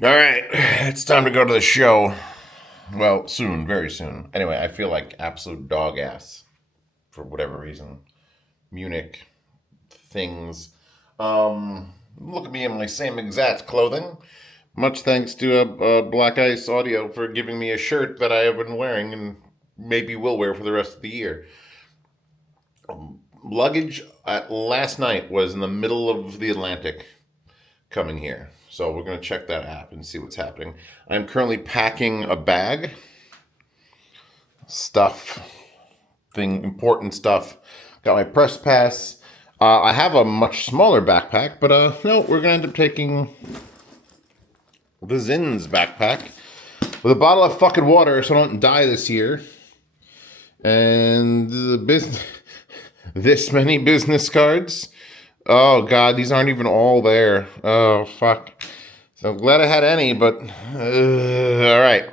All right, it's time to go to the show. Well, soon, very soon. Anyway, I feel like absolute dog ass for whatever reason. Munich things. Look at me in my same exact clothing. Much thanks to Black Ice Audio for giving me a shirt that I have been wearing and maybe will wear for the rest of the year. Luggage last night was in the middle of the Atlantic coming here. So we're going to check that app and see what's happening. I'm currently packing a bag. Important stuff. Got my press pass. I have a much smaller backpack, but no, we're going to end up taking the Zin's backpack with a bottle of fucking water so I don't die this year. And this many business cards. Oh, God, these aren't even all there. Oh, fuck. So I'm glad I had any, but... all right.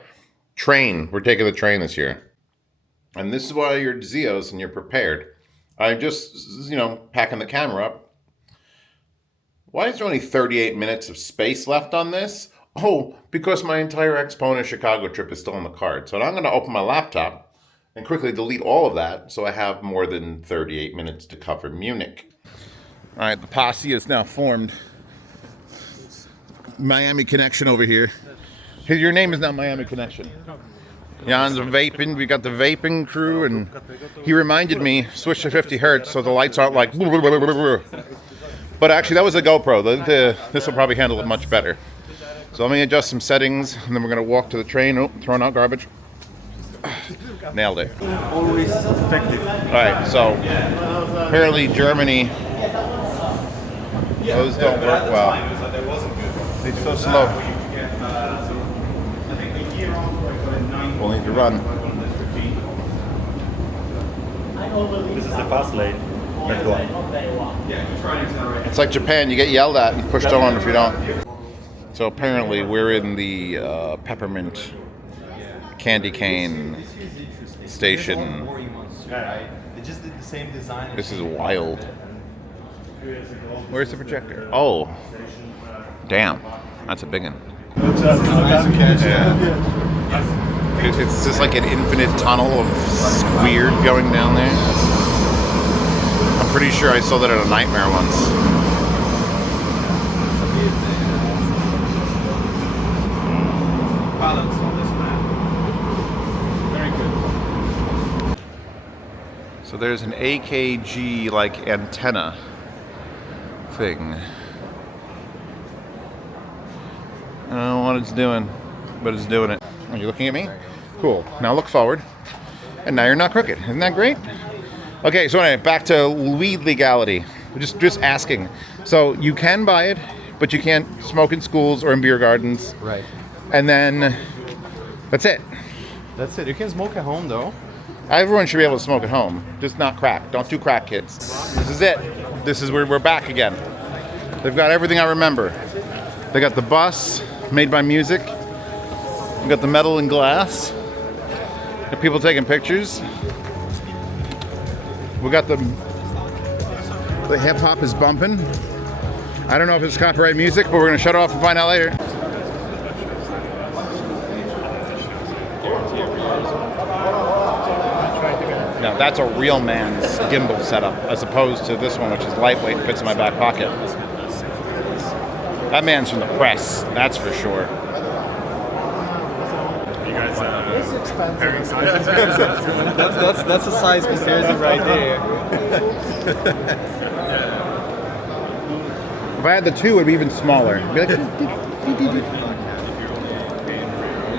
Train. We're taking the train this year. And this is why you're Zeos and you're prepared. I'm just, packing the camera up. Why is there only 38 minutes of space left on this? Oh, because my entire Expo Chicago trip is still on the card. So I'm going to open my laptop and quickly delete all of that so I have more than 38 minutes to cover Munich. All right, the posse is now formed. Miami Connection over here. Hey, your name is now Miami Connection. Jan's vaping. We got the vaping crew, and he reminded me, switch to 50 hertz so the lights aren't like... But actually, that was a GoPro. This will probably handle it much better. So let me adjust some settings, and then we're going to walk to the train. Oh, throwing out garbage. Nailed it. Always effective. All right, so apparently Germany... Those don't work well. They're so slow. We'll need to run. This is the fast lane. Let's go. It's like Japan. You get yelled at and pushed on if you don't. So apparently we're in the peppermint candy cane station. They just did the same design. This is wild. Where's the projector? Oh, damn, that's a big one. Yeah. It's just like an infinite tunnel of weird going down there. I'm pretty sure I saw that at a Nightmare once. Balance on this man. Very good. So there's an AKG like antenna thing. I don't know what it's doing, but it's doing it. Are you looking at me? Cool. Now look forward. And now you're not crooked. Isn't that great? Okay, so anyway, back to weed legality. Just asking. So you can buy it, but you can't smoke in schools or in beer gardens. Right. And then that's it. That's it. You can smoke at home though. Everyone should be able to smoke at home. Just not crack. Don't do crack, kids. This is it. This is where we're back again. They've got everything I remember. They got the bus made by music. We got the metal and glass. Got people taking pictures. We got the hip hop is bumping. I don't know if it's copyright music, but we're gonna shut it off and find out later. Now that's a real man's gimbal setup, as opposed to this one, which is lightweight and fits in my back pocket. That man's from the press, that's for sure. You guys, It's expensive. that's That's a size comparison right there. If I had the two, it'd be even smaller. It'd be like,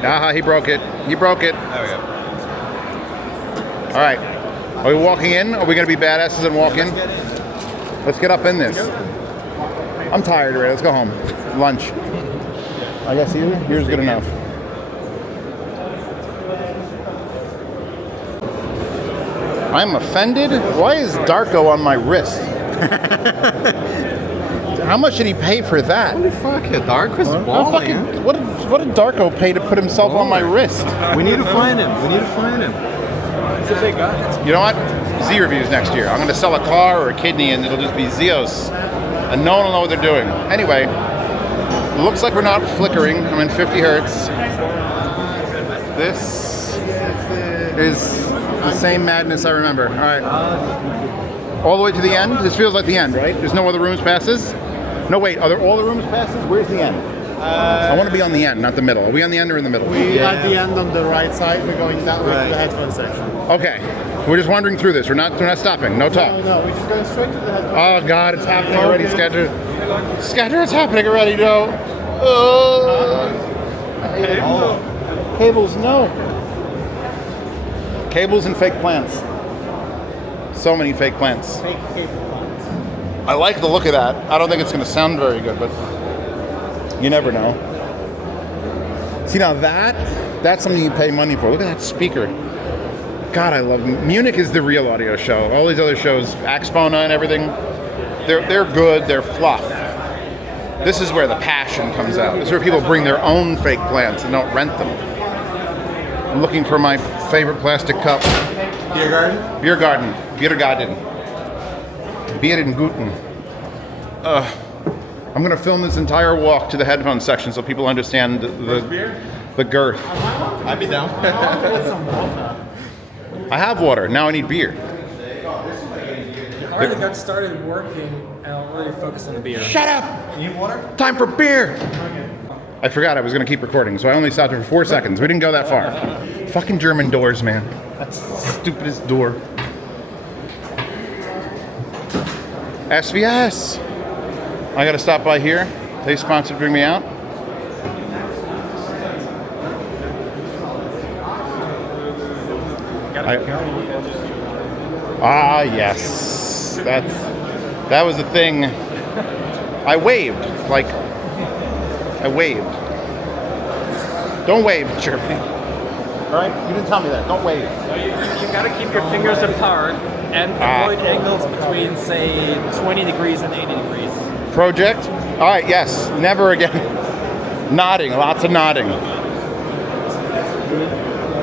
aha, he broke it. He broke it. There we go. All right. Are we walking in? Are we going to be badasses and walk in? Let's get up in this. I'm tired already. Let's go home. Lunch. I guess here's good enough. I'm offended. Why is Darko on my wrist? How much did he pay for that? Holy fuck, Darko's balling. What did Darko pay to put himself on my wrist? We need to find him. He's a big guy. You know what? Z reviews next year. I'm going to sell a car or a kidney and it'll just be Zeos. And no one will know what they're doing. Anyway, Looks like we're not flickering. I'm in 50 hertz. This is the same madness I remember. All right. All the way to the end? This feels like the end, right? There's no other rooms passes? No, wait. Are there all the rooms passes? Where's the end? I want to be on the end, not the middle. Are we on the end or in the middle? We at the end on the right side. We're going that way to the headphone section. Okay. We're just wandering through this. We're not stopping. No talk. No, we're just going straight to the headphone. Oh God, it's happening already, Scatter. Scatter, it's happening already, no. Cables, no. Cables and fake plants. So many fake plants. Fake cable plants. I like the look of that. I don't think it's going to sound very good, but you never know. See, now that's something you pay money for. Look at that speaker. God, I love Munich is the real audio show. All these other shows, Axpona and everything, they're good, they're fluff. This is where the passion comes out. This is where people bring their own fake plants and don't rent them. I'm looking for my favorite plastic cup. Beer garden? Beer garden. Bier and Guten. I'm going to film this entire walk to the headphone section so people understand the girth. I'd be down. I have water. Now I need beer. I already got started working and I'll really focus on the beer. Shut up! You need water? Time for beer! I forgot I was going to keep recording, so I only stopped it for 4 seconds. We didn't go that far. Fucking German doors, man. That's the stupidest door. SVS! I got to stop by here. They sponsored Bring Me Out. Yes. That was the thing. I waved. Don't wave, Jeremy. Alright? You didn't tell me that. Don't wave. You gotta keep your fingers apart and avoid angles between, say, 20 degrees and 80 degrees. Project? Alright, yes. Never again. Nodding. Lots of nodding.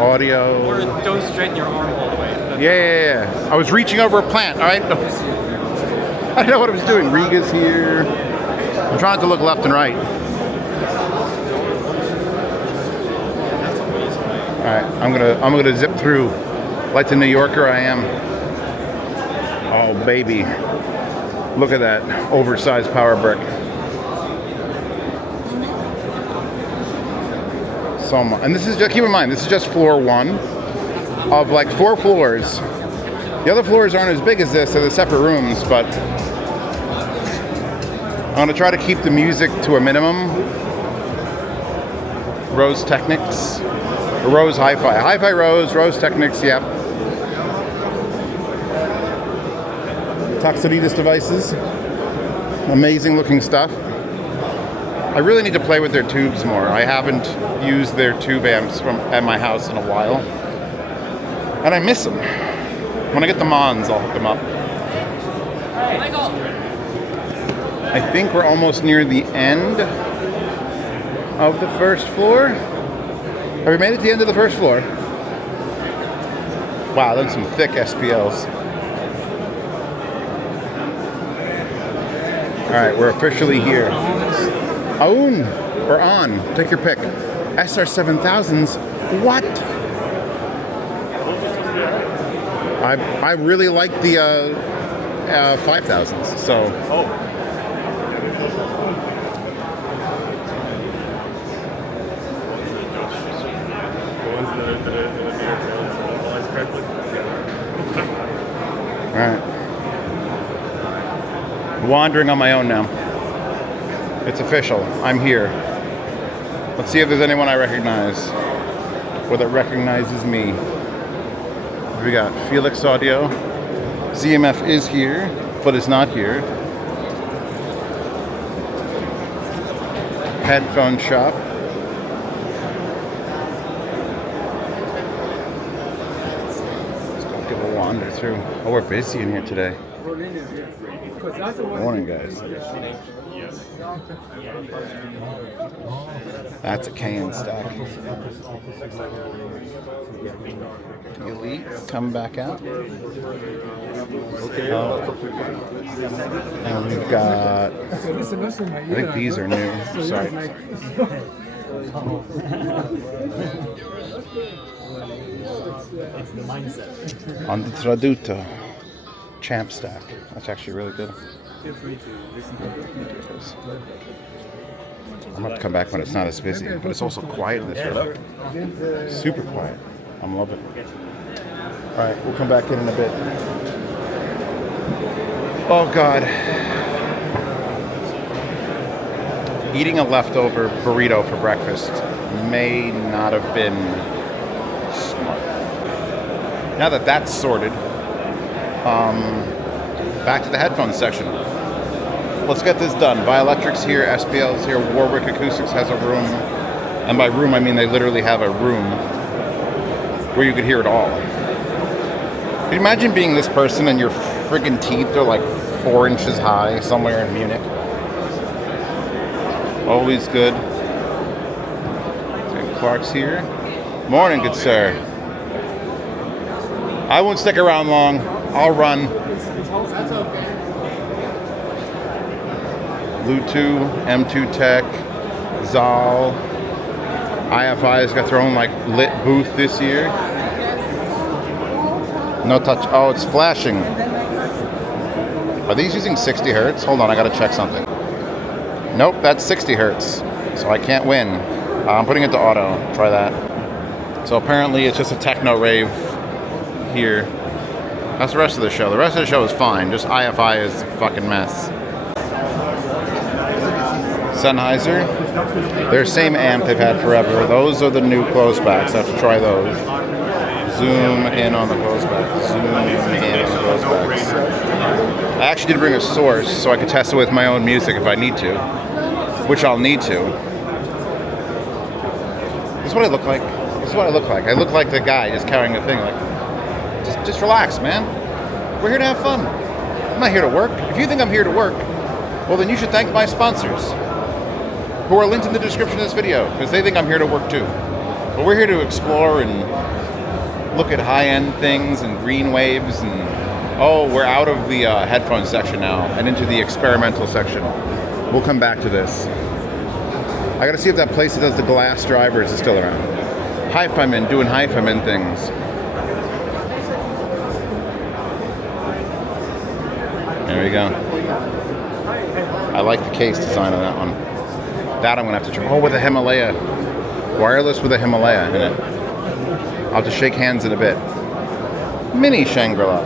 Audio. Or don't straighten your arm all the way. Yeah. I was reaching over a plant, alright? I don't know what I was doing. Riga's here. I'm trying to look left and right. Alright, I'm gonna zip through like the New Yorker I am. Oh baby. Look at that oversized power brick. So much. And this is just, keep in mind, this is just floor 1 of like 4 floors. The other floors aren't as big as this, they're the separate rooms, but I'm gonna try to keep the music to a minimum. Rose Technics. Rose Hi-Fi. Hi-Fi Rose Technics, yep. Tuxedos devices. Amazing looking stuff. I really need to play with their tubes more. I haven't used their tube amps at my house in a while. And I miss them. When I get the Mons, I'll hook them up. I think we're almost near the end of the first floor. Have we made it to the end of the first floor? Wow, that's some thick SPLs. Alright, we're officially here. Own or on, take your pick. SR7000s, what? I really like the 5000s, so. Alright. Wandering on my own now. It's official. I'm here. Let's see if there's anyone I recognize or that recognizes me. We got Felix Audio. ZMF is here, but is not here. Headphone shop. Let's go give a wander through. Oh, we're busy in here today. Morning, guys. That's a Cayenne stack. Elite, come back out. Okay. And we've got, I think these are new. Sorry. On the Traduto Champ stack. That's actually really good. I'm gonna have to come back when it's not as busy, but it's also quiet in this room. Super quiet. I'm loving it. All right, we'll come back in a bit. Oh God. Eating a leftover burrito for breakfast may not have been smart. Now that that's sorted, back to the headphones section. Let's get this done. Bioelectric's here, SPL's here, Warwick Acoustics has a room. And by room, I mean they literally have a room where you could hear it all. Can you imagine being this person and your friggin' teeth are like 4 inches high somewhere in Munich? Always good. And Clark's here. Morning, good sir. I won't stick around long. I'll run. Bluetooth, M2 Tech, Zal, IFI's got their own like lit booth this year. No touch. Oh, it's flashing. Are these using 60 hertz? Hold on, I gotta check something. Nope, that's 60 hertz, so I can't win. I'm putting it to auto. Try that. So apparently it's just a techno rave here. That's the rest of the show. The rest of the show is fine. Just IFI is a fucking mess. Sennheiser, their same amp they've had forever. Those are the new close backs. I have to try those. Zoom in on the close backs. Zoom in on the close backs. I actually did bring a source so I could test it with my own music if I need to, which I'll need to. This is what I look like. This is what I look like. I look like the guy just carrying the thing. Like, just relax, man. We're here to have fun. I'm not here to work. If you think I'm here to work, well then you should thank my sponsors, who are linked in the description of this video, because they think I'm here to work too. But we're here to explore and look at high-end things and green waves, and oh, we're out of the headphone section now and into the experimental section. We'll come back to this. I gotta see if that place that does the glass drivers is still around. Hi-Fi men doing Hi-Fi men things. There we go. I like the case design on that one. That I'm gonna have to try. Oh, with a Himalaya. Wireless with a Himalaya in it. I'll just shake hands in a bit. Mini Shangri-La.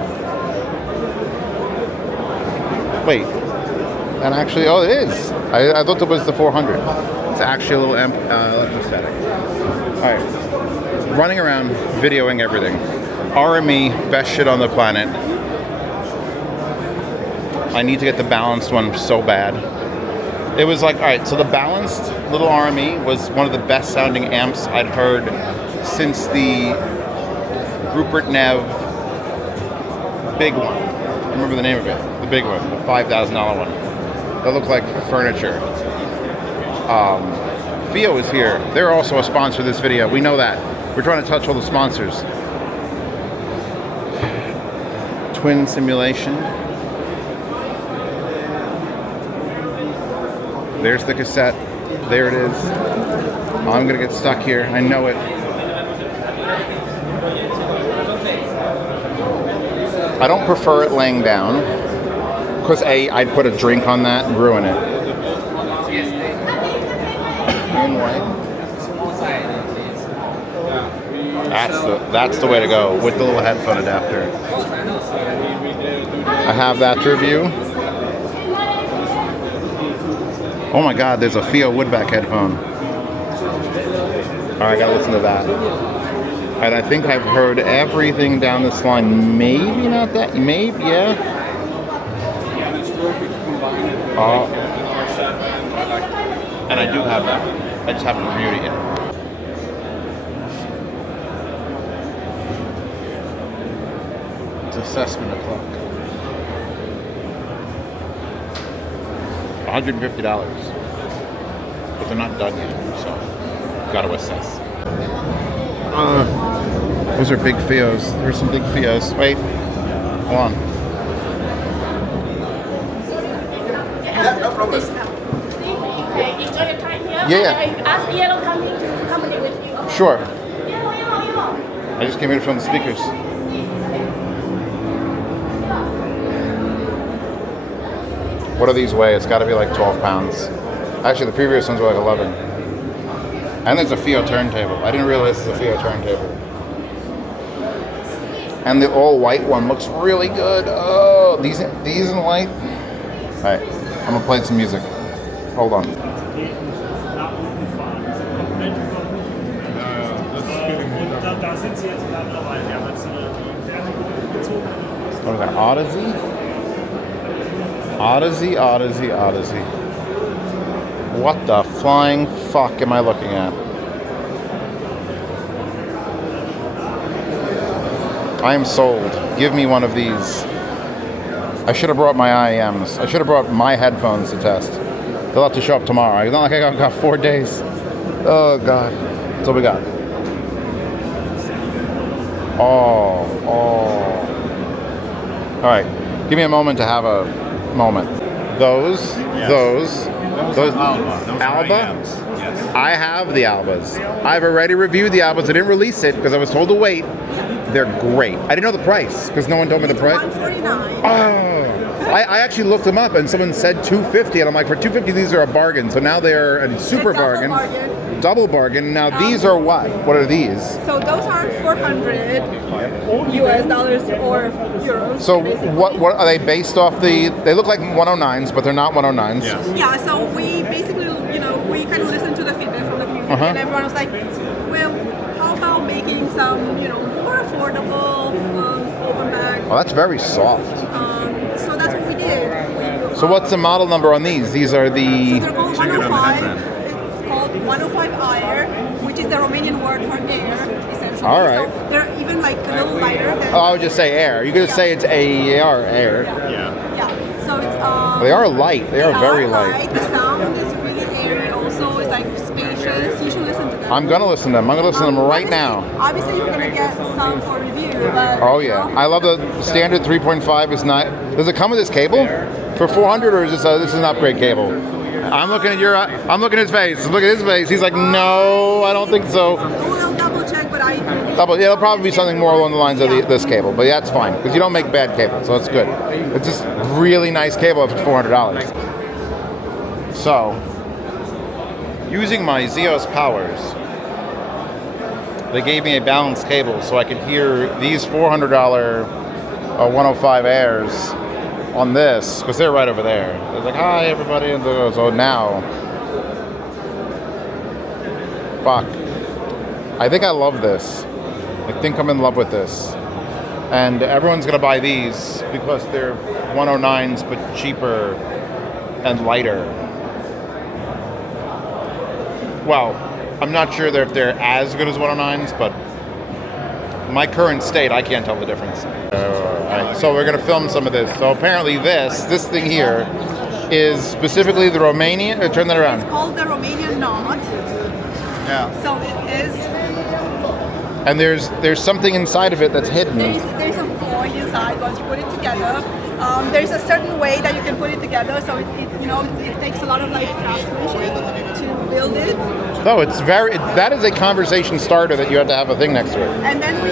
Wait. And actually, oh, it is. I thought it was the 400. It's actually a little electrostatic. Alright. Running around, videoing everything. RME, best shit on the planet. I need to get the balanced one so bad. It was like, alright, so the balanced little RME was one of the best sounding amps I'd heard since the Rupert Nev big one. I remember the name of it. The big one, the $5,000 one. That looked like furniture. Theo is here. They're also a sponsor of this video. We know that. We're trying to touch all the sponsors. Twin simulation. There's the cassette. There it is. I'm gonna get stuck here. I know it. I don't prefer it laying down because A, I'd put a drink on that and ruin it. That's the way to go with the little headphone adapter. I have that to review. Oh my God, there's a Theo Woodback headphone. All right, I gotta listen to that. And I think I've heard everything down this line. Maybe not that. Maybe, yeah. And I do have that. I just haven't reviewed it yet. It's assessment o'clock. $150. But they're not done yet, so. Gotta assess. Those are big Theos. There's some big Theos. Wait. Hold on. No problem. Enjoy your time here. Yeah. Ask Yellow coming to accompany with you. Sure. I just came in from the speakers. What do these weigh? It's got to be like 12 pounds. Actually, the previous ones were like 11. And there's a Theo turntable. I didn't realize it's a Theo turntable. And the all-white one looks really good. Oh, these in white. All right, I'm gonna play some music. Hold on. What is that? Odyssey. What the flying fuck am I looking at? I am sold. Give me one of these. I should have brought my IEMs. I should have brought my headphones to test. They'll have to show up tomorrow. It's not like I got 4 days. Oh, God. That's what we got. Oh. All right. Give me a moment to have a moment. Those Alba? Yes. I have the Albas. I've already reviewed the Albas. I didn't release it because I was told to wait. They're great. I didn't know the price because no one told me the price. $149. Oh, I actually looked them up and someone said $250 and I'm like, for $250 these are a bargain. So now they are a super bargain. Double bargain. Now these are what? What are these? So those are 400 US dollars or euros. So basically. what are they based off the? They look like 109s, but they're not 109s. Yeah, so we basically, we kind of listened to the feedback from the community and everyone was like, well, how about making some, more affordable open back. Oh, that's very soft. So that's what we did. So what's the model number on these? These are So the... they're called 105. It's called 105 air, which is the Romanian word for air, essentially. All right. So they're even like a little lighter than... Oh, I would just say air. You could just say it's AER, air. Yeah. So it's... They are light. They are very light. The sound is really airy also. It's like spacious. You should listen to them. I'm going to listen to them. I'm going to listen to them right now. Obviously, you're going to get some for review, but... Oh, yeah. I love the standard 3.5 is not... Does it come with this cable? For 400 or is this is an upgrade cable? I'm looking at his face. Look at his face. He's like, no, I don't think so. We'll double check, but It'll probably be something more along the lines of this cable, but that's fine because you don't make bad cables, so that's good. It's just really nice cable if it's $400. So, using my Zeos powers, they gave me a balanced cable so I could hear these $400 105 airs on this because they're right over there. They're like, hi everybody, and so now, fuck. I think I love this. I think I'm in love with this. And everyone's gonna buy these because they're 109s but cheaper and lighter. Well, I'm not sure if they're as good as 109s, but my current state, I can't tell the difference. Alright, so we're gonna film some of this. So apparently this thing here is specifically the Romanian, turn that around. It's called the Romanian knot. Yeah. So it is... And there's something inside of it that's hidden. There's a void inside once you put it together. There's a certain way that you can put it together, so it takes a lot of craftsmanship to build it. No, that is a conversation starter that you have to have a thing next to it. And then we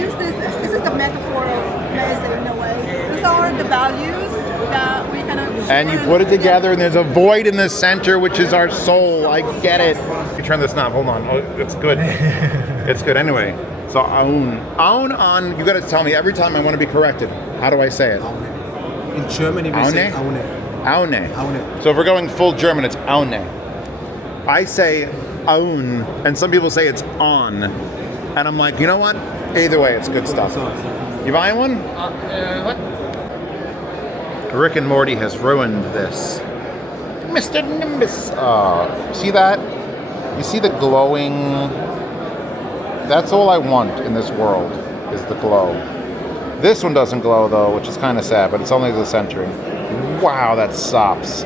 use this is the metaphor of Meze in a way. These are the values that we kind of... And you put it together and there's a void in the center, which is our soul. I get it. You turn this knob, hold on. Oh, it's good. It's good anyway. So on, you gotta tell me every time I want to be corrected. How do I say it? In Germany we say Aune. So if we're going full German, it's Aune. I say Aun, and some people say it's on. And I'm like, you know what? Either way, it's good stuff. You buying one? What? Rick and Morty has ruined this. Mr. Nimbus. See that? You see the glowing... That's all I want in this world, is the glow. This one doesn't glow, though, which is kind of sad, but it's only the centering. Wow, that sops.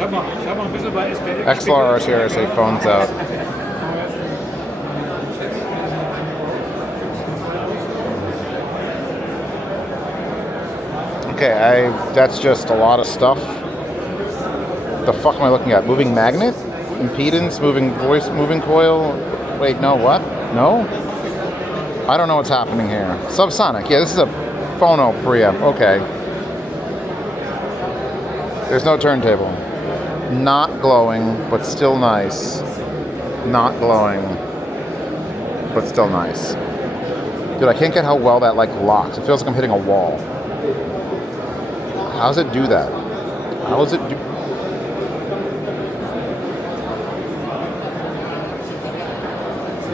XLR RCRSA phones out. Okay, that's just a lot of stuff. The fuck am I looking at? Moving magnet? Impedance? Moving voice? Moving coil? Wait, no, what? No? I don't know what's happening here. Subsonic. Yeah, this is a phono preamp. Okay. There's no turntable. Not glowing, but still nice. Not glowing, but still nice. Dude, I can't get how well that like locks. It feels like I'm hitting a wall. How does it do that? How does it do?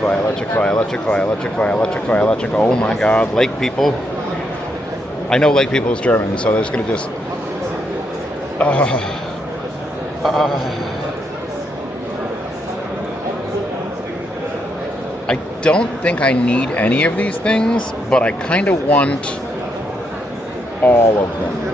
Electric. Oh my god, Lake people. I know Lake people is German, so they're just gonna just. I don't think I need any of these things, but I kind of want all of them.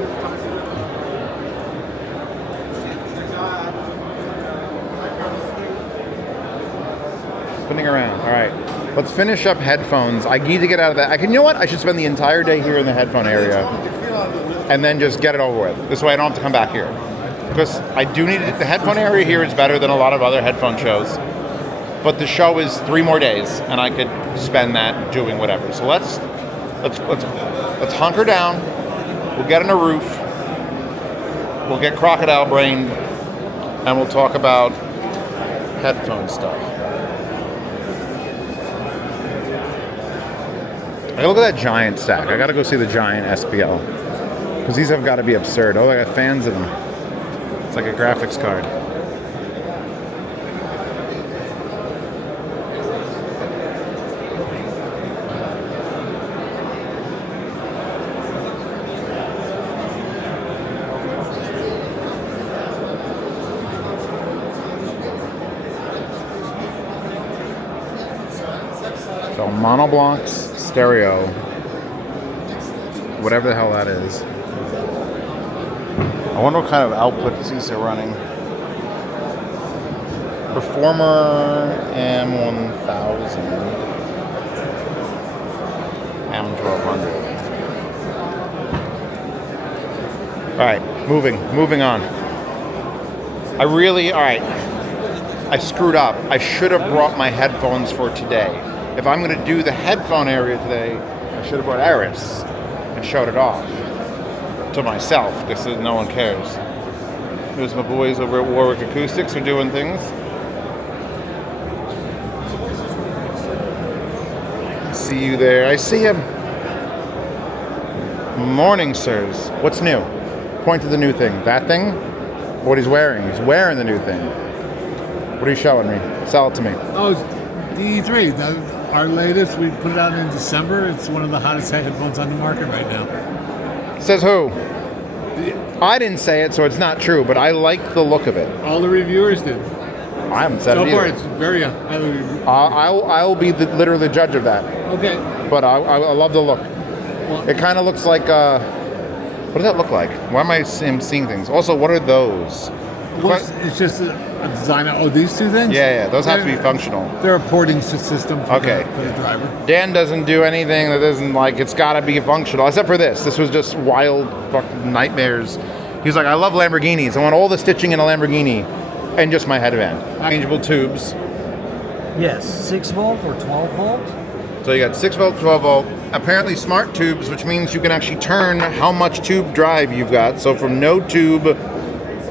Spinning around. All right, let's finish up headphones. I need to get out of that. You know what? I should spend the entire day here in the headphone area, and then just get it over with. This way, I don't have to come back here. Because I do need the headphone area here is better than a lot of other headphone shows. But the show is 3 more days, and I could spend that doing whatever. So let's hunker down. We'll get on a roof. We'll get crocodile brained, and we'll talk about headphone stuff. I gotta look at that giant stack. I gotta go see the giant SPL. Because these have got to be absurd. Oh, I got fans in them. It's like a graphics card. So monoblocks, stereo, whatever the hell that is. I wonder what kind of output these are running. Performer M1000, M1200. All right, moving on. All right. I screwed up. I should have brought my headphones for today. If I'm going to do the headphone area today, I should have brought Eris and showed it off to myself, because no one cares. There's my boys over at Warwick Acoustics are doing things. See you there. I see him. Morning, sirs. What's new? Point to the new thing. That thing? What he's wearing. He's wearing the new thing. What are you showing me? Sell it to me. Oh, it's DE3. Our latest, we put it out in December. It's one of the hottest headphones on the market right now. Says who? I didn't say it, so it's not true, but I like the look of it. All the reviewers did. I haven't said So it far, either. it's very highly reviewed. I'll be literally the judge of that. Okay. But I love the look. It kind of looks like, what does that look like? Why am I seeing things? Also, what are those? It's just a design. Oh, these two things? Yeah, those have to be functional. They're a porting system for, Okay. for the driver. Dan doesn't do anything that isn't like, it's gotta be functional, except for this. This was just wild fucking nightmares. He's like, I love Lamborghinis. I want all the stitching in a Lamborghini and just my headband. Changeable tubes. Yes, 6 volt or 12 volt. So you got 6 volt, 12 volt. Apparently smart tubes, which means you can actually turn how much tube drive you've got. So from no tube,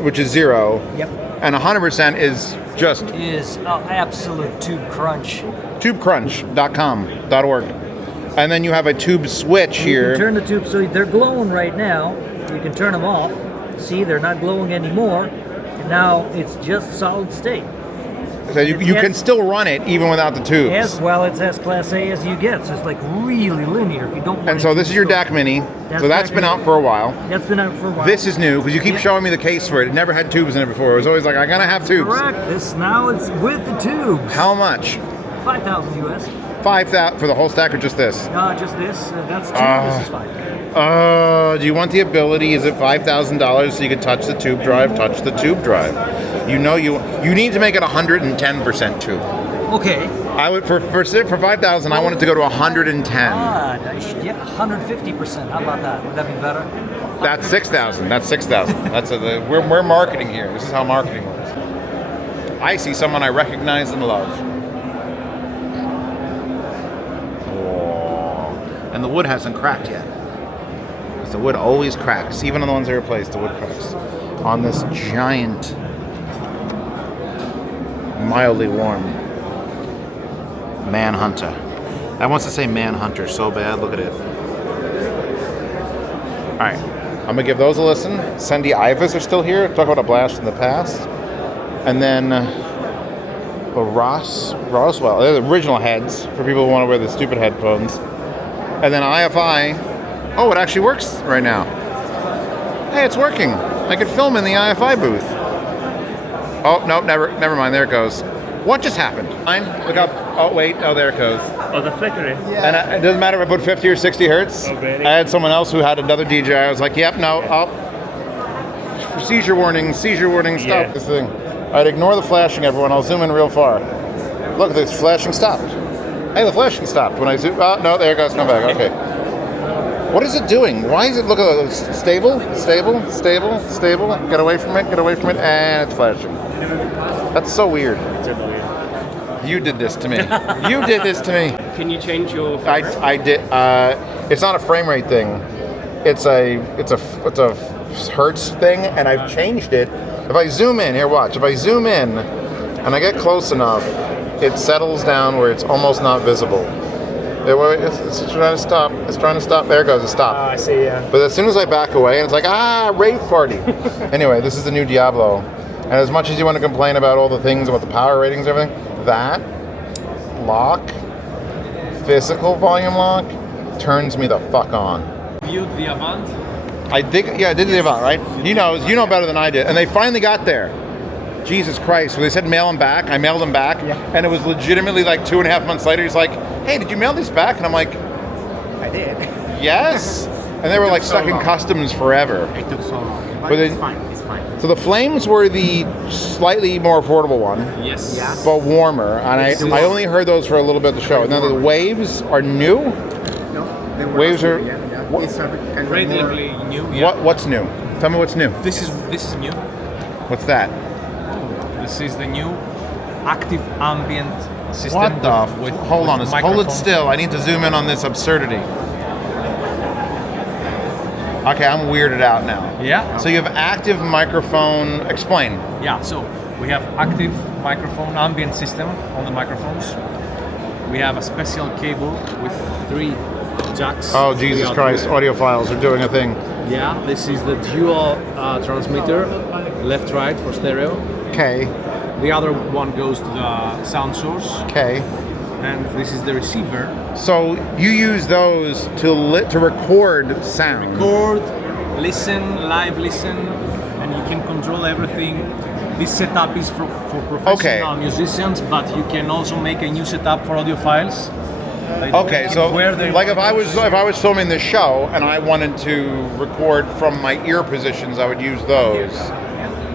which is 0, Yep. and 100% is just Is absolute tube crunch. tubecrunch.com.org. And then you have a tube switch You here. can turn the tube, so they're glowing right now. You can turn them off. See, they're not glowing anymore. And now it's just solid state. So you can still run it even without the tubes. As well, it's as Class A as you get. So it's like really linear. If you don't want And so this is your DAC Mini. So that's been out for a while. That's been out for a while. This is new because you keep Yeah. showing me the case for it. It never had tubes in it before. It was always like, I'm gonna have tubes. Correct. This now it's with the tubes. How much? 5,000 US. 5,000 for the whole stack or just this? No, just this. That's two. This is fine. Do you want the ability? Is it $5,000 so you could touch the tube drive? Touch the tube drive. You know you need to make it 110% tube. Okay. I would for 5,000. I want it to go to 110. I should get 150%. How about that? Would that be better? That's 6,000. That's 6,000. We're marketing here. This is how marketing works. I see someone I recognize and love. Oh. And the wood hasn't cracked yet. Because the wood always cracks. Even on the ones I replaced, the wood cracks. On this giant, mildly warm Manhunter. I want to say Manhunter so bad. Look at it. All right. I'm gonna give those a listen. Cindy Ivas are still here. Talk about a blast from the past. And then Roswell. They're the original heads for people who want to wear the stupid headphones. And then IFI. Oh, it actually works right now. Hey, it's working. I could film in the IFI booth. Oh no, never mind. There it goes. What just happened? Look up. Oh wait. Oh, there it goes. Oh, the flickering. And it doesn't matter if I put 50 or 60 hertz. Oh, really? I had someone else who had another DJ. I was like, yep, no, seizure warning, stop Yeah. this thing. All right, ignore the flashing, everyone. I'll zoom in real far. Look, this flashing stopped. Hey, the flashing stopped when I zoom. Oh, no, there it goes. Come back. Okay. What is it doing? Why is it look stable? Get away from it, and it's flashing. That's so weird. You did this to me. Can you change your I did. It's not a frame rate thing. It's a hertz thing, and I've changed it. If I zoom in, here, watch. If I zoom in, and I get close enough, it settles down where it's almost not visible. It's trying to stop. There it goes. It stopped. I see, yeah. But as soon as I back away, and it's like, rave party. Anyway, this is the new Diablo. And as much as you want to complain about all the things about the power ratings and everything, that lock, physical volume lock, turns me the fuck on. Viewed the Avant? I did the Avant, right? You know better than I did. And they finally got there. Jesus Christ. When they said mail them back, I mailed them back. Yeah. And it was legitimately like 2.5 months later. He's like, hey, did you mail these back? And I'm like, I did. yes. And they were like stuck in customs forever. It took so long. But It's fine. So the Flames were the slightly more affordable one. Yes. Yeah. But warmer. And I only heard those for a little bit of the show. Now the Waves are new. No, they were Waves not are- new, yeah. what- It's kind of Relatively more, new. Yeah. What's new? Tell me what's new. This is new. What's that? This is the new active ambient system. What the? Hold on. Hold it microphone. still. I need to zoom in on this absurdity. Okay, I'm weirded out now. Yeah. So you have active microphone. Explain. Yeah. So we have active microphone ambient system on the microphones. We have a special cable with 3 jacks. Oh, Jesus Christ. Audiophiles are doing a thing. Yeah, this is the dual transmitter, left-right for stereo. Okay. The other one goes to the sound source, Okay. and this is the receiver. So you use those to record sound. Record, live listen, and you can control everything. This setup is for professional musicians, but you can also make a new setup for audiophiles. Okay, so like if I was filming this show and I wanted to record from my ear positions, I would use those.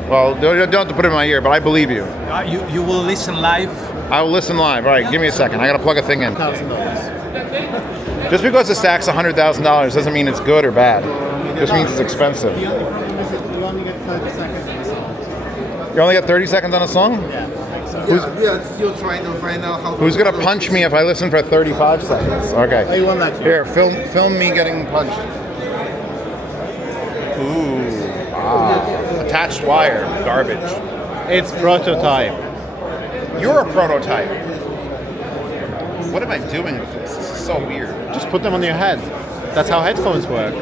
Well, don't have to put it in my ear, but I believe you. You will listen live. I will listen live. All right, give me a second. I gotta plug a thing in. Just because the stack's $100,000 doesn't mean it's good or bad. It just means it's expensive. The only problem is that you only get 30 seconds on the song. You only got 30 seconds on a song? Yeah, so. Who's- We are still trying to find out how. Who's gonna punch me if I listen for 35 seconds? Okay. I won that. Here, film me getting punched. Ooh. Attached wire. Garbage. It's prototype. You're a prototype. What am I doing with this? This is so weird. Just put them on your head. That's how headphones work.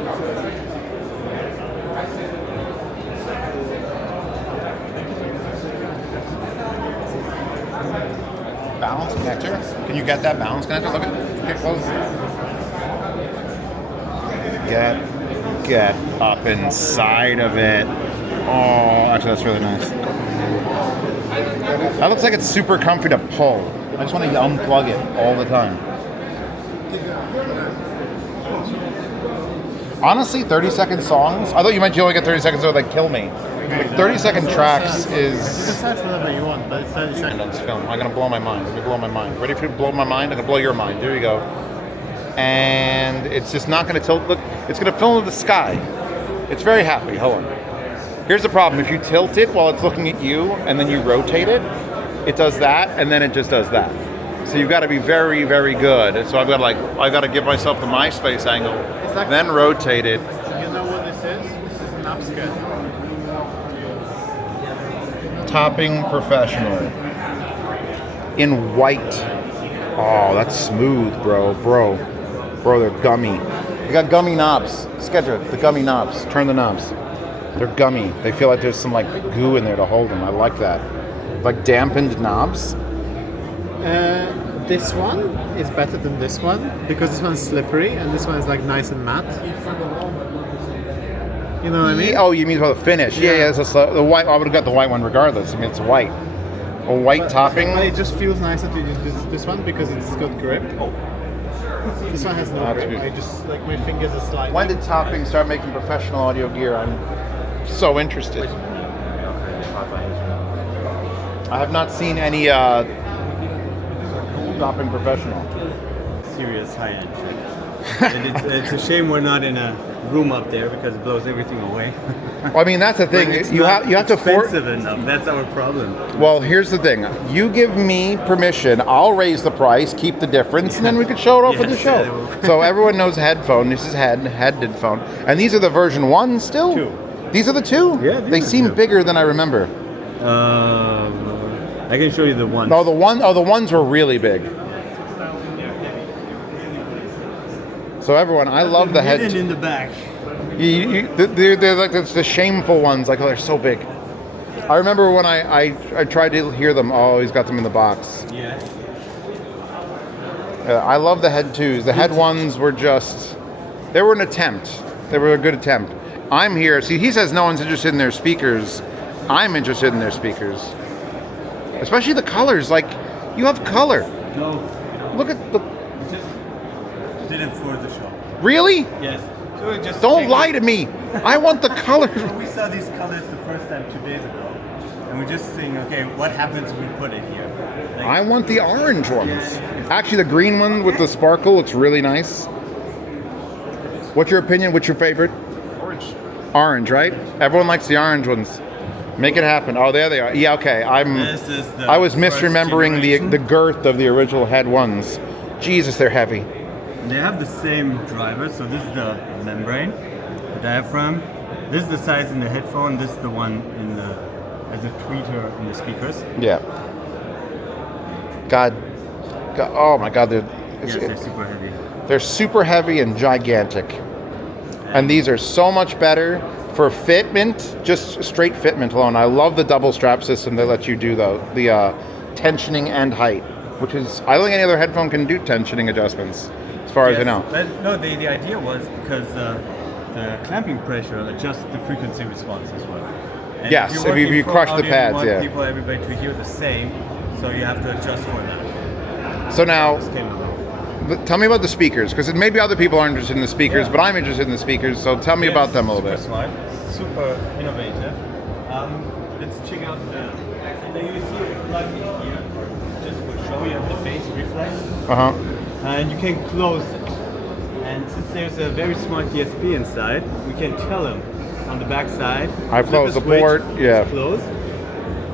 Balance connector? Can you get that balance connector? Look at, get close. Get up inside of it. Oh, actually that's really nice. That looks like it's super comfy to pull. I just want to unplug it all the time. Honestly, 30-second songs. I thought you meant you only get 30 seconds, so like kill me. Like 30-second tracks You is. decide whatever you want, but it's 30 seconds. On this film, I'm gonna blow my mind. Let me blow my mind. Ready for you to blow my mind? I'm gonna blow your mind. There you go. And it's just not gonna tilt. Look, it's gonna fill in the sky. It's very happy. Hold on. Here's the problem. If you tilt it while it's looking at you, and then you rotate it, it does that, and then it just does that. So you've got to be very, very good. So I've got to give myself the MySpace angle, like- then rotate it. You know what this is? This is an upscale. Topping Professional in white. Oh, that's smooth, bro. Bro, they're gummy. They got gummy knobs. Schedule the gummy knobs. Turn the knobs. They're gummy. They feel like there's some like goo in there to hold them. I like that. Like dampened knobs. This one is better than this one because this one's slippery and this one is like nice and matte. You know what I mean? Oh, you mean about the finish? Yeah. The white. I would have got the white one regardless. I mean, it's white. A white topping. But it just feels nicer to use this one because it's got grip. This one has no grip. I just like my fingers are sliding. When did Topping start making professional audio gear? I'm so interested. I have not seen any Topping Professional. Serious high-end. And it's a shame we're not in a room up there because it blows everything away. Well, I mean, that's the thing. It's You have to expensive enough. That's our problem. Well, here's the thing. You give me permission, I'll raise the price, keep the difference, and then we can show it off at the Yes, show. I will. So everyone knows Headphone. This is Headphone. And these are the version 1 still? 2. These are the 2? Yeah, They these are seem 2. bigger than I remember. I can show you the one. No, the ones were really big. So everyone, I love the head. Hidden in the back. They're like the shameful ones. Like, oh, they're so big. I remember when I tried to hear them. Oh, he's got them in the box. Yeah. I love the head 2s. The head 1s were just, they were an attempt. They were a good attempt. I'm here. See, he says no one's interested in their speakers. I'm interested in their speakers. Especially the colors. Like, you have color. No. Look at the, Just did it for the show. really? Yes. So we just Don't checked lie it. to me. I want the colors. We saw these colors the first time 2 days ago, and we're just saying, okay, what happens if we put it here? Like, I want the orange ones. Actually, the green one with the sparkle looks really nice. What's your opinion? What's your favorite? Orange. Orange, right? Everyone likes the orange ones. Make it happen. Oh, there they are. Yeah, okay. This is the I was first misremembering generation. the girth of the original head 1s. Jesus, they're heavy. They have the same driver, so this is the membrane, the diaphragm. This is the size in the headphone. This is the one in the as a tweeter in the speakers. Yeah. God. Oh my God, Yes, they're super heavy. they're super heavy and gigantic. And these are so much better for fitment, just straight fitment alone. I love the double strap system that lets you do the tensioning and height, which is, I don't think any other headphone can do tensioning adjustments, as far as I know. But no, the idea was because the clamping pressure adjusts the frequency response as well. And Yes, you're if you working pro crush the audio, pads, you want yeah. people, everybody to hear the same, so you have to adjust for that. So now, This came about. tell me about the speakers, because maybe other people are interested in the speakers, but I'm interested in the speakers, so tell me about them a little bit. Super smart, super innovative. Let's check out the. Now you see a plug in here, just for show you have the bass reflex, and you can close it. And since there's a very smart DSP inside, we can tell him on the back side. I flip close a the switch, port, yeah. it's closed,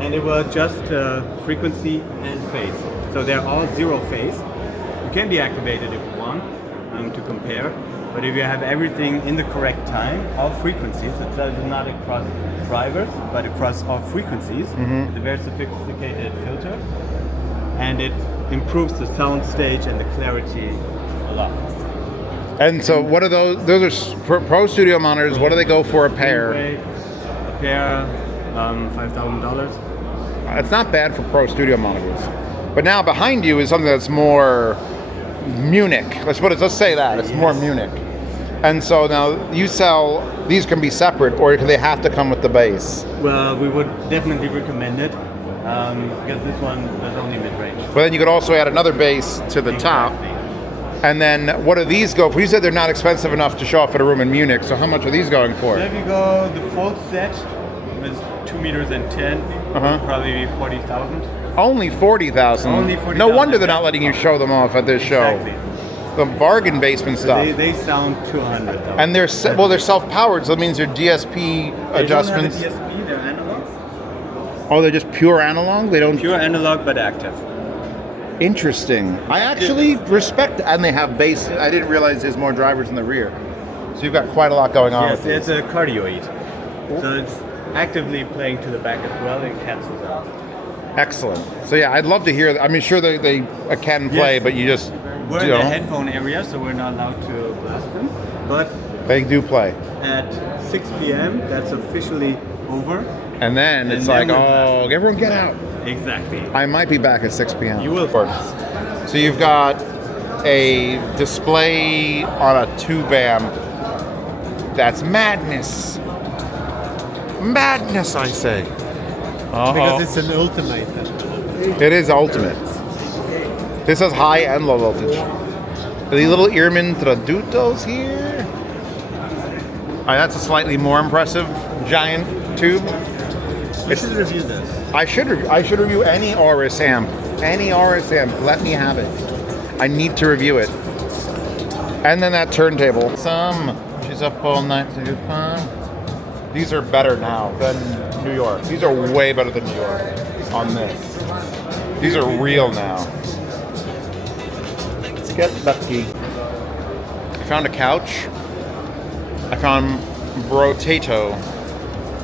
and it will adjust frequency and phase. So they're all 0 phase. You can deactivate it if you want to compare, but if you have everything in the correct time, all frequencies, it does not across drivers, but across all frequencies, Mm-hmm. the very sophisticated filter, and it improves the sound stage and the clarity a lot. And so what are those? Those are Pro Studio monitors. What do they go for a pair? A pair, $5,000. It's not bad for Pro Studio monitors. But now behind you is something that's more Munich. Let's say that. It's more Munich. And so now you sell, these can be separate, or do they have to come with the bass? Well, we would definitely recommend it because this one is only mid-range. But then you could also add another bass to the top. And then what do these go for? You said they're not expensive enough to show up at a room in Munich, so how much are these going for? So if you go the full set with 2 meters and 10, probably 40,000. Only 40,000. Only 40,000. No wonder they're not letting you show them off at this show. Exactly. The bargain basement stuff. They sound 200,000. And they're they're self-powered, so that means they're DSP adjustments. They don't have a DSP, they're analog. Oh, they're just pure analog. They don't. Pure analog, but active. Interesting. I actually respect, and they have bass. I didn't realize there's more drivers in the rear. So you've got quite a lot going on. Yes, it's a cardioid. So it's actively playing to the back as well and cancels out. Excellent. So yeah, I'd love to hear. I mean, sure they can play, Yes. but you just We're in the headphone area, so we're not allowed to blast them. But they do play. at 6 p.m., that's officially over. And then it's then like, we're oh, blasting. everyone get out. Exactly. I might be back at 6 p.m. You will. So you've got a display on a tube amp. That's madness. Madness, I say. Because it's an ultimate. It is ultimate. This has high and low voltage. The little Earman Tradutos here. That's a slightly more impressive giant tube. You should review this. I should review any Auris amp. Any Auris amp. Let me have it. I need to review it. And then that turntable. She's up all night to do fun. These are better now than New York. These are way better than New York on this. These are real now. Let's get lucky. I found a couch. I found Brotato.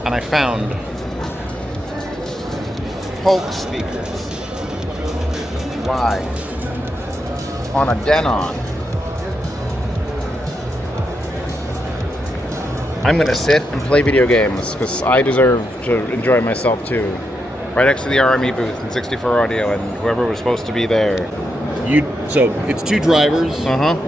And I found Polk speakers. Why? On a Denon. I'm gonna sit and play video games because I deserve to enjoy myself too. Right next to the RME booth in 64 Audio and whoever was supposed to be there. So it's two drivers.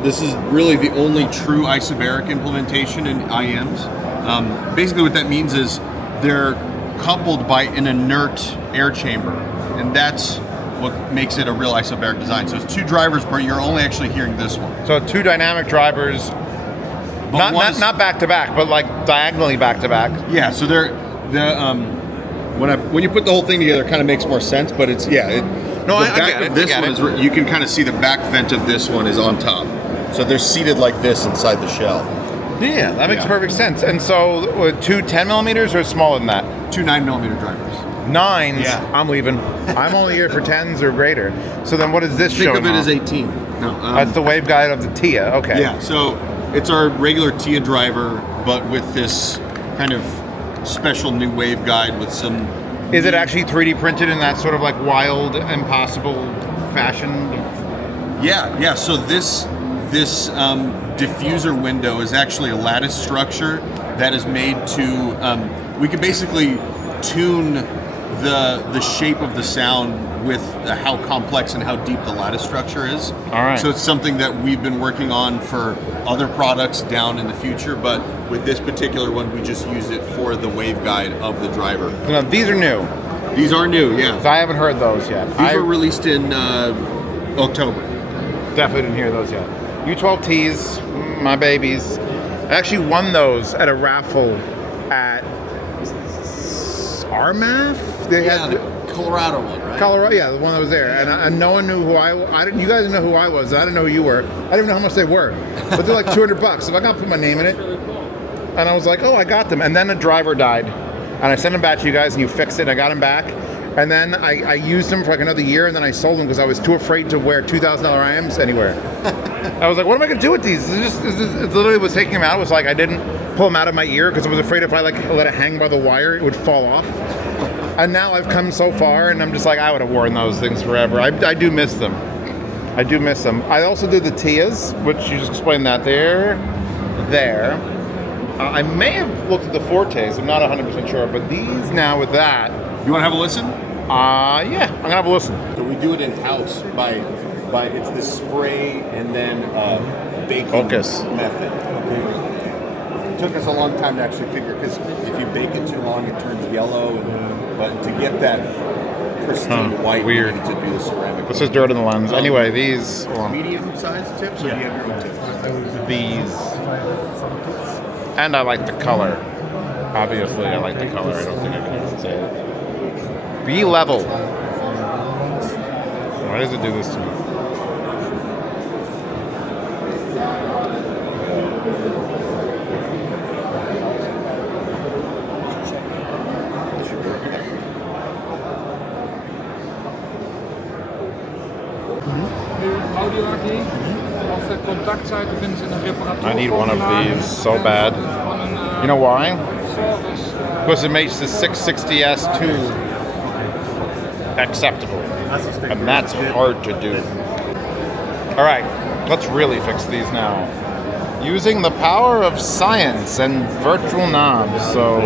This is really the only true isobaric implementation in IEMs. Basically what that means is they're coupled by an inert air chamber, and that's what makes it a real isobaric design. So it's two drivers, but you're only actually hearing this one. So two dynamic drivers, not back to back, but like diagonally back to back. Yeah. So when you put the whole thing together, it kind of makes more sense. But it's I get it. This one is you can kind of see the back vent of this one is on top. So they're seated like this inside the shell. Yeah, that makes perfect sense. And so, 2 10 millimeters or smaller than that? 2 9mm drivers. 9s? Yeah. I'm leaving. I'm only here for 10s or greater. So then what is this Think showing of it off? as 18. No, That's the waveguide of the TIA, okay. Yeah, so it's our regular TIA driver, but with this kind of special new waveguide with some... Is it actually 3D printed in that sort of like wild, impossible fashion? Yeah, so this diffuser window is actually a lattice structure that is made to, we can basically tune the shape of the sound with how complex and how deep the lattice structure is. All right. So it's something that we've been working on for other products down in the future, but with this particular one, we just used it for the waveguide of the driver. No, these are new. These are new, yeah. So I haven't heard those yet. These were released in October. Definitely didn't hear those yet. U12Ts, my babies. I actually won those at a raffle at RMAF? The Colorado one, right? Colorado, yeah, the one that was there. And no one knew who I didn't. You guys didn't know who I was. I didn't know who you were. I didn't even know how much they were. But they're like $200. So I got to put my name in it. And I was like, oh, I got them. And then a driver died. And I sent them back to you guys, and you fixed it. And I got them back. And then I used them for like another year, and then I sold them because I was too afraid to wear $2,000 IEMs anywhere. I was like, what am I going to do with these? It literally was taking them out. It was like I didn't pull them out of my ear because I was afraid if I like let it hang by the wire, it would fall off. And now I've come so far, and I'm just like, I would have worn those things forever. I do miss them. I do miss them. I also did the TIAs, which you just explained that there. I may have looked at the Fortes. I'm not 100% sure, but these now with that. You want to have a listen? Yeah, I'm gonna have a listen. So we do it in house by it's this spray and then baking method. It took us a long time to actually figure because if you bake it too long, it turns yellow. But to get that pristine white. Weird. To do the ceramic. This is dirt in the lens. Anyway, these. Medium-sized tips, or do you have your own tips? These. And I like the color. Obviously, I like the color. I don't think I can even say it. Be level. Why does it do this to me? I need one of these so bad. You know why? Because it makes the 660S too acceptable. And that's hard to do. Alright, let's really fix these now. Using the power of science and virtual knobs. So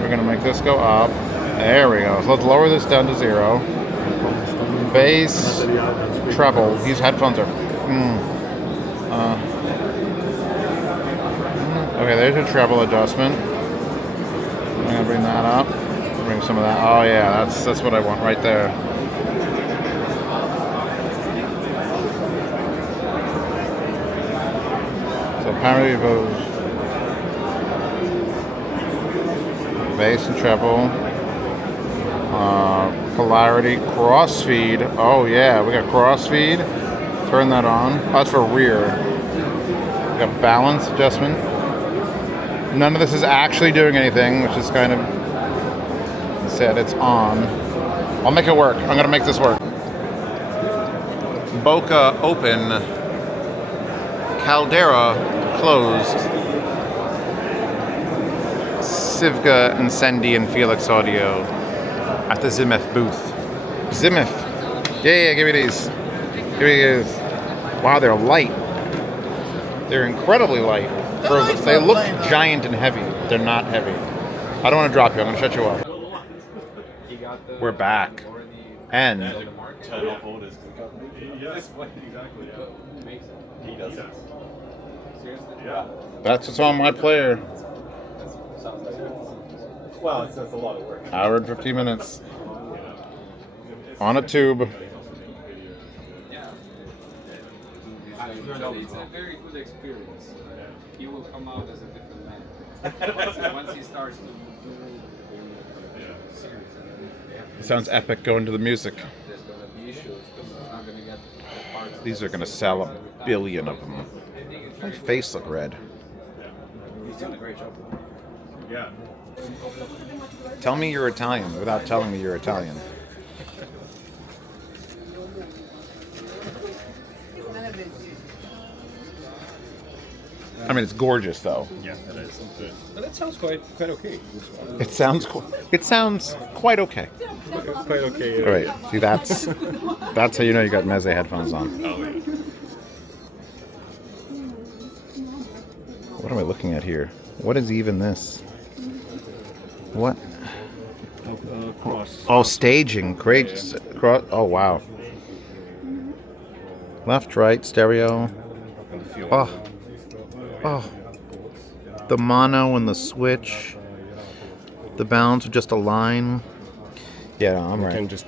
we're going to make this go up. There we go. So let's lower this down to 0. Bass, treble. These headphones are... okay, there's your treble adjustment. I'm going to bring that up. Bring some of that. Oh yeah, that's what I want right there. So apparently both bass and treble. Polarity, crossfeed. Oh yeah, we got crossfeed. Turn that on. Oh, that's for rear. We got balance adjustment. None of this is actually doing anything, which is kind of sad. It's on. I'll make it work. I'm gonna make this work. Boca open. Caldera closed. Sivka, Incendi, and Felix Audio at the Zimeth booth. Zimeth. Yeah, give me these. Give me these. Wow, they're light. They're incredibly light. They look giant and heavy. They're not heavy. I don't want to drop you. I'm going to shut you off. We're back. And that's what's on my player. Well, it's a lot of work. Hour and 15 minutes. On a tube. It's a very good experience. He will come out as a different man. Once he starts to do series. It sounds epic going to the music. There's going to be issues because he's not going to get the parts. These are going to sell 1 billion of them. My face look red. He's doing a great job. Yeah. Tell me you're Italian without telling me you're Italian. I mean, it's gorgeous, though. Yeah, it is. But that sounds quite okay. It sounds quite okay. Quite okay. All right. See, that's how you know you got Meze headphones on. Oh yeah. What am I looking at here? What is even this? What? Cross. Oh, staging. Great. Cross. Oh, wow. Left, right, stereo. Oh. Oh. The mono and the switch. The balance with just a line. Yeah, no, I'm right. You can just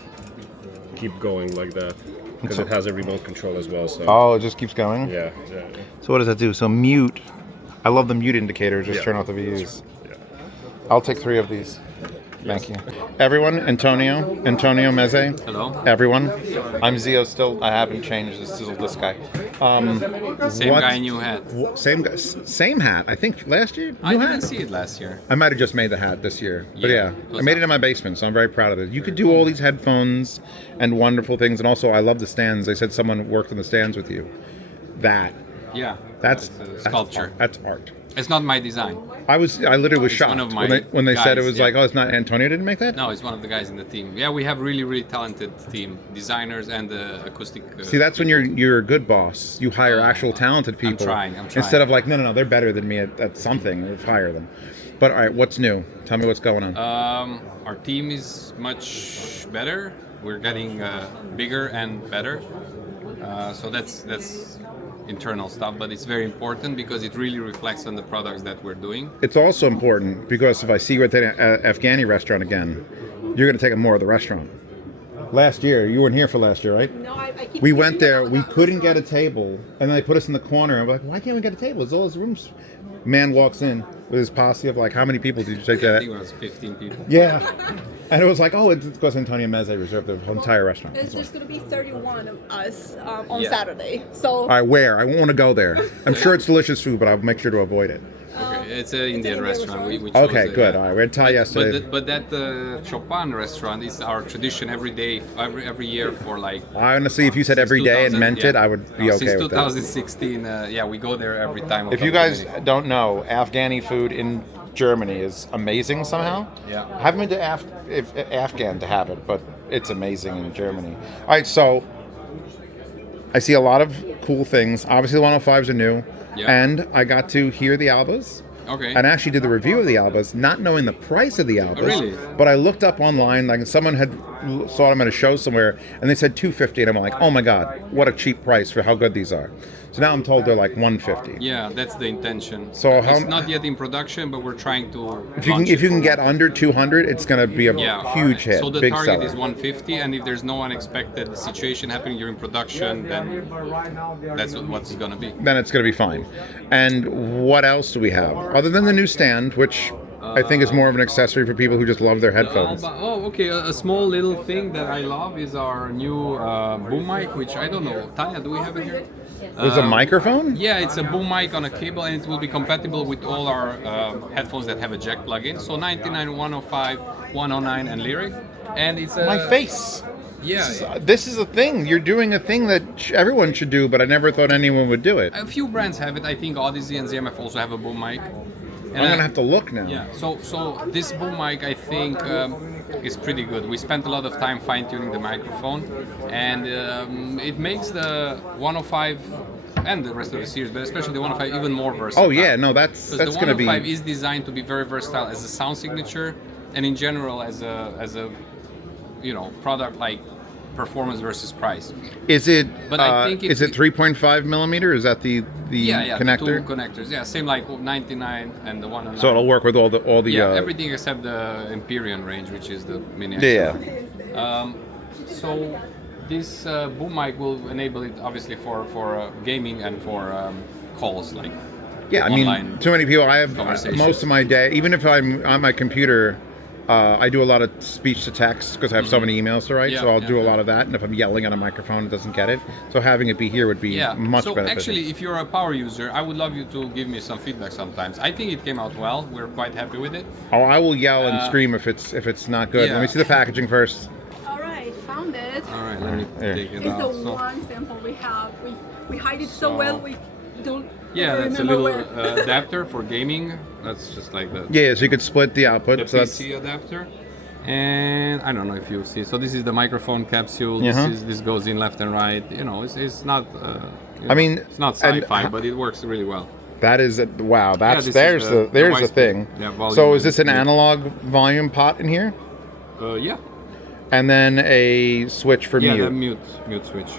keep going like that. Because it has a remote control as well. So. Oh, it just keeps going? Yeah. So what does that do? So mute. I love the mute indicator. Just turn off the VUs. Yeah. I'll take 3 of these. Thank you. Everyone, Antonio Meze. Hello. Everyone. I'm Zeos still. I haven't changed. This guy. Same guy, new hat. Same guy. Same hat. I think last year. I didn't see it last year. I might have just made the hat this year. But Yeah, I made it in my basement, so I'm very proud of it. You could do all these headphones and wonderful things, and also I love the stands. They said someone worked on the stands with you. Yeah. That's a sculpture. That's art. It's not my design. I literally was It's shocked one of my when they said it guys, was yeah. like, oh, it's not Antonio didn't make that? No, it's one of the guys in the team. Yeah, we have really talented team, designers and acoustic. See, that's when you're a good boss. You hire actual talented people. I'm trying. Instead of like, no, they're better than me at something. Let's hire them. But all right, what's new? Tell me what's going on. Our team is much better. We're getting bigger and better. So that's internal stuff, but it's very important because it really reflects on the products that we're doing. It's also important because if I see you at the Afghani restaurant again, you're going to take more of the restaurant. Last year, you weren't here for last year, right? No, I keep. We went there. We couldn't get a table, and then they put us in the corner. And we're like, "Why can't we get a table? It's all those rooms." Man walks in with his posse of like, "How many people did you take I that?" think it was 15 people. Yeah, and it was like, "Oh, it's because Antonio Meze reserved the entire restaurant." There's just going to be 31 of us on Yeah. Saturday. So. All right, where? I won't want to go there. I'm sure it's delicious food, but I'll make sure to avoid it. Okay, it's an Indian restaurant. We chose Okay, it, good. yeah. All right, we had Thai yesterday. But that Chopin restaurant is our tradition every day, every year for like. I honestly, if you said every day and 2000, meant it, I would be okay since with that. 2016, yeah, we go there every time. If you guys don't know, Afghani food in Germany is amazing somehow. Yeah. I haven't been to Afghan to have it, but it's amazing in Germany. All right, so I see a lot of cool things. Obviously, the 105s are new, and I got to hear the Albas. Okay. And I actually did the review of the Albas, not knowing the price of the Albas. Really? But I looked up online, like someone had saw them at a show somewhere, and they said $250, and I'm like, oh my god, what a cheap price for how good these are. So now I'm told they're like $150. Yeah, that's the intention. So it's not yet in production, but we're trying to. If you can get under 200, it's going to be a huge hit. So the big target seller. is 150, and if there's no unexpected situation happening during production, then that's what's going to be. Then it's going to be fine. And what else do we have other than the new stand, which I think is more of an accessory for people who just love their headphones? Okay. A small little thing that I love is our new boom mic, which I don't know. Tanya, do we have it here? There's a microphone? Yeah, it's a boom mic on a cable, and it will be compatible with all our headphones that have a jack plug-in. So 99, 105, 109, and Lyric. And it's a... My face. Yeah. This is a thing. You're doing a thing that everyone should do, but I never thought anyone would do it. A few brands have it. I think Odyssey and ZMF also have a boom mic. I'm going to have to look now. Yeah, so this boom mic, I think, is pretty good. We spent a lot of time fine-tuning the microphone, and it makes the 105 and the rest of the series, but especially the 105 even more versatile. Oh yeah, no, that's going to be... The 105 is designed to be very versatile as a sound signature, and in general as a product like performance versus price. Is it? But I think is it 3.5 millimeter? Is that the connector? The two connectors. Yeah, same like 99 and the 109. So it'll work with all the everything except the Empyrean range, which is the mini. Yeah. So this boom mic will enable it obviously for gaming and for calls like. Yeah, I mean, too many people. I have most of my day, even if I'm on my computer. I do a lot of speech to text because I have so many emails to write, so I'll do a lot of that. And if I'm yelling on a microphone, it doesn't get it. So having it be here would be much better. So actually, if you're a power user, I would love you to give me some feedback sometimes. I think it came out well. We're quite happy with it. Oh, I will yell and scream if it's not good. Let me see the packaging first. All right, found it. All right, let me take it out. It's the one sample we have. We hide it so well we don't. Yeah, that's a little adapter for gaming. That's just like the... Yeah, so you could split the output. The PC adapter. And I don't know if you see. So this is the microphone capsule. This goes in left and right. It's not... I mean... It's not sci-fi, but it works really well. That is... Wow, there's the thing. Yeah, so is this an analog volume pot in here? Yeah. And then a switch for mute. Yeah, the mute switch.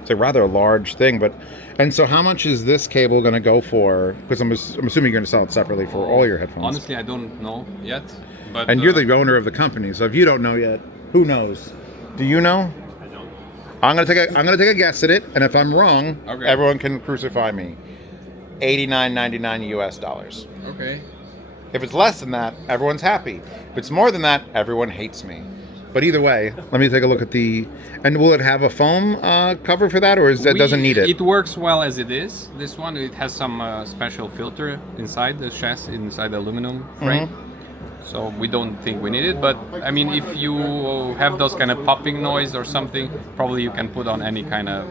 It's a rather large thing, but... And so how much is this cable going to go for? Because I'm assuming you're going to sell it separately for all your headphones. Honestly, I don't know yet. But, and you're the owner of the company, so if you don't know yet, who knows? Do you know? I don't. I'm going to take a guess at it, and if I'm wrong, everyone can crucify me. $89.99 US dollars. Okay. If it's less than that, everyone's happy. If it's more than that, everyone hates me. But either way, let me take a look at the... And will it have a foam cover for that, or doesn't need it? It works well as it is. This one, it has some special filter inside the chassis, inside the aluminum frame. So we don't think we need it. But, I mean, if you have those kind of popping noise or something, probably you can put on any kind of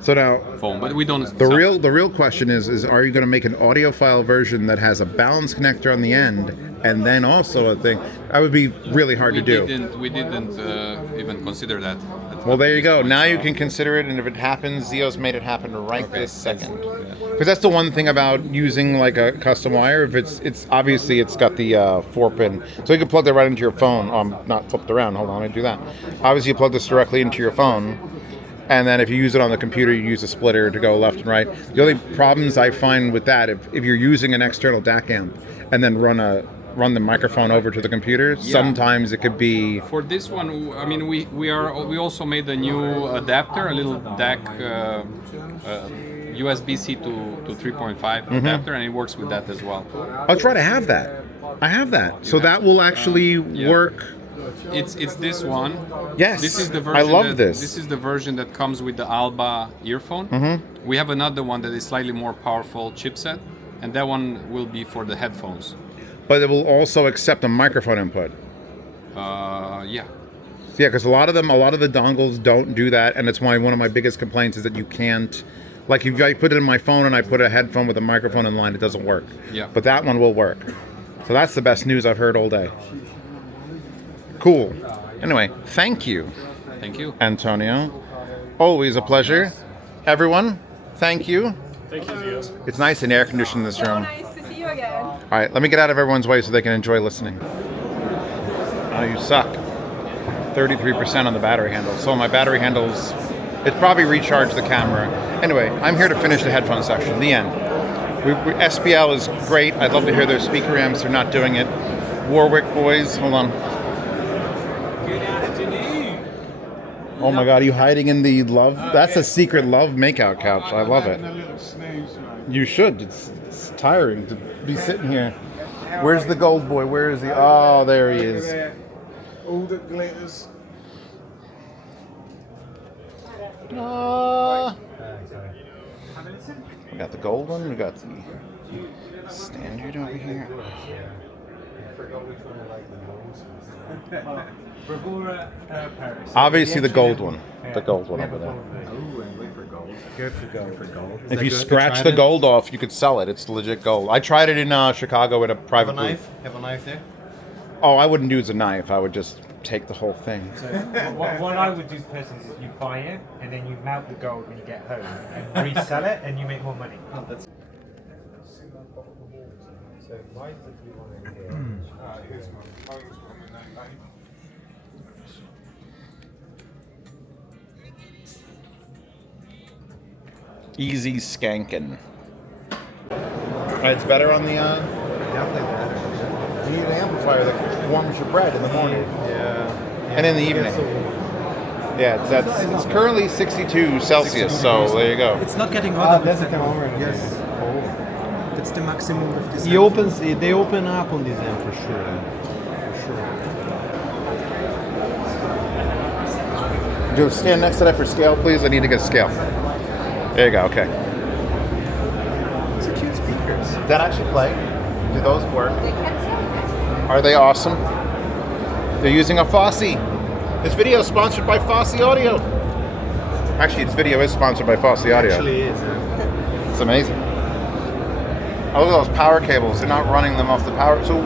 so now, foam. But we don't... The real question is are you going to make an audiophile version that has a balance connector on the end, and then also a thing? That would be really hard to do. We didn't even consider that. Well, there you go. Now you can consider it, and if it happens, Zeos made it happen right this second. Because that's the one thing about using like a custom wire. If it's obviously it's got the 4-pin, so you can plug that right into your phone. Not flipped around. Hold on, let me do that. Obviously, you plug this directly into your phone. And then if you use it on the computer, you use a splitter to go left and right. The only problems I find with that, if you're using an external DAC amp and then run a run the microphone over to the computer. Yeah. Sometimes it could be. For this one, I mean, we also made a new adapter, a little DAC USB-C to 3.5 adapter, and it works with that as well. That's right. I have that. I have that. So that will actually work. It's this one. Yes. This is the version. I love this. This is the version that comes with the Alba earphone. We have another one that is slightly more powerful chipset, and that one will be for the headphones. But it will also accept a microphone input. Yeah. Yeah, because a lot of the dongles don't do that, and it's why one of my biggest complaints is that you can't. Like if I put it in my phone and I put a headphone with a microphone in line, it doesn't work. Yeah. But that one will work. So that's the best news I've heard all day. Cool. Anyway, thank you. Thank you, Antonio. Always a pleasure. Everyone, thank you. Thank you, Zeos. It's nice and air conditioned in this So room. nice to see you again. All right, let me get out of everyone's way so they can enjoy listening. Oh, you suck. 33% on the battery handle. So my battery handles, it's probably recharged the camera. Anyway, I'm here to finish the headphone section. The end. SPL is great. I'd love to hear their speaker amps. They're not doing it. Warwick boys, hold on. Good afternoon. Oh my God, are you hiding in the love? That's a secret love makeout couch. I love it. You should. It's tiring to be sitting here. Where's the gold boy? Where is he? Oh, there he is. All that glitters. We got the gold one. We got the standard over here. Obviously the gold one. The gold one over there. Good for gold. If you scratch the gold off, you could sell it. It's legit gold. I tried it in Chicago in a private booth. Have a knife there? Oh, I wouldn't use a knife. I would just take the whole thing. What I would do personally is you buy it and then you mount the gold when you get home and resell it and you make more money. Easy skanking. It's better on the. Definitely better. You need an amplifier that warms your bread in the morning. Yeah. And in the evening. Yeah, it's currently 62 Celsius, so there you go. It's not getting hot. That's the thermometer. Yes. That's the maximum of this. They open up on this amp for sure. Just stand next to that for scale, please. I need to get scale. There you go. Okay. These are cute speakers. Does that actually play? Do those work? Are they awesome? They're using a Fosse. This video is sponsored by Fosse Audio. Actually, this video is sponsored by Fosse Audio. It actually is. It's amazing. Oh, look at those power cables. They're not running them off the power. So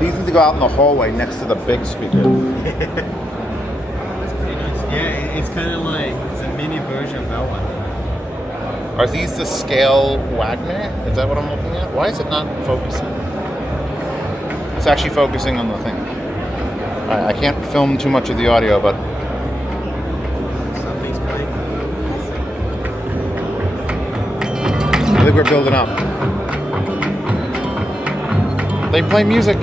these need to go out in the hallway next to the big speaker. That's pretty nice. Yeah, it's kind of like it's a mini version of that one. Are these the scale Wagner? Is that what I'm looking at? Why is it not focusing? It's actually focusing on the thing. I can't film too much of the audio, but Something's playing. I think we're building up. They play music.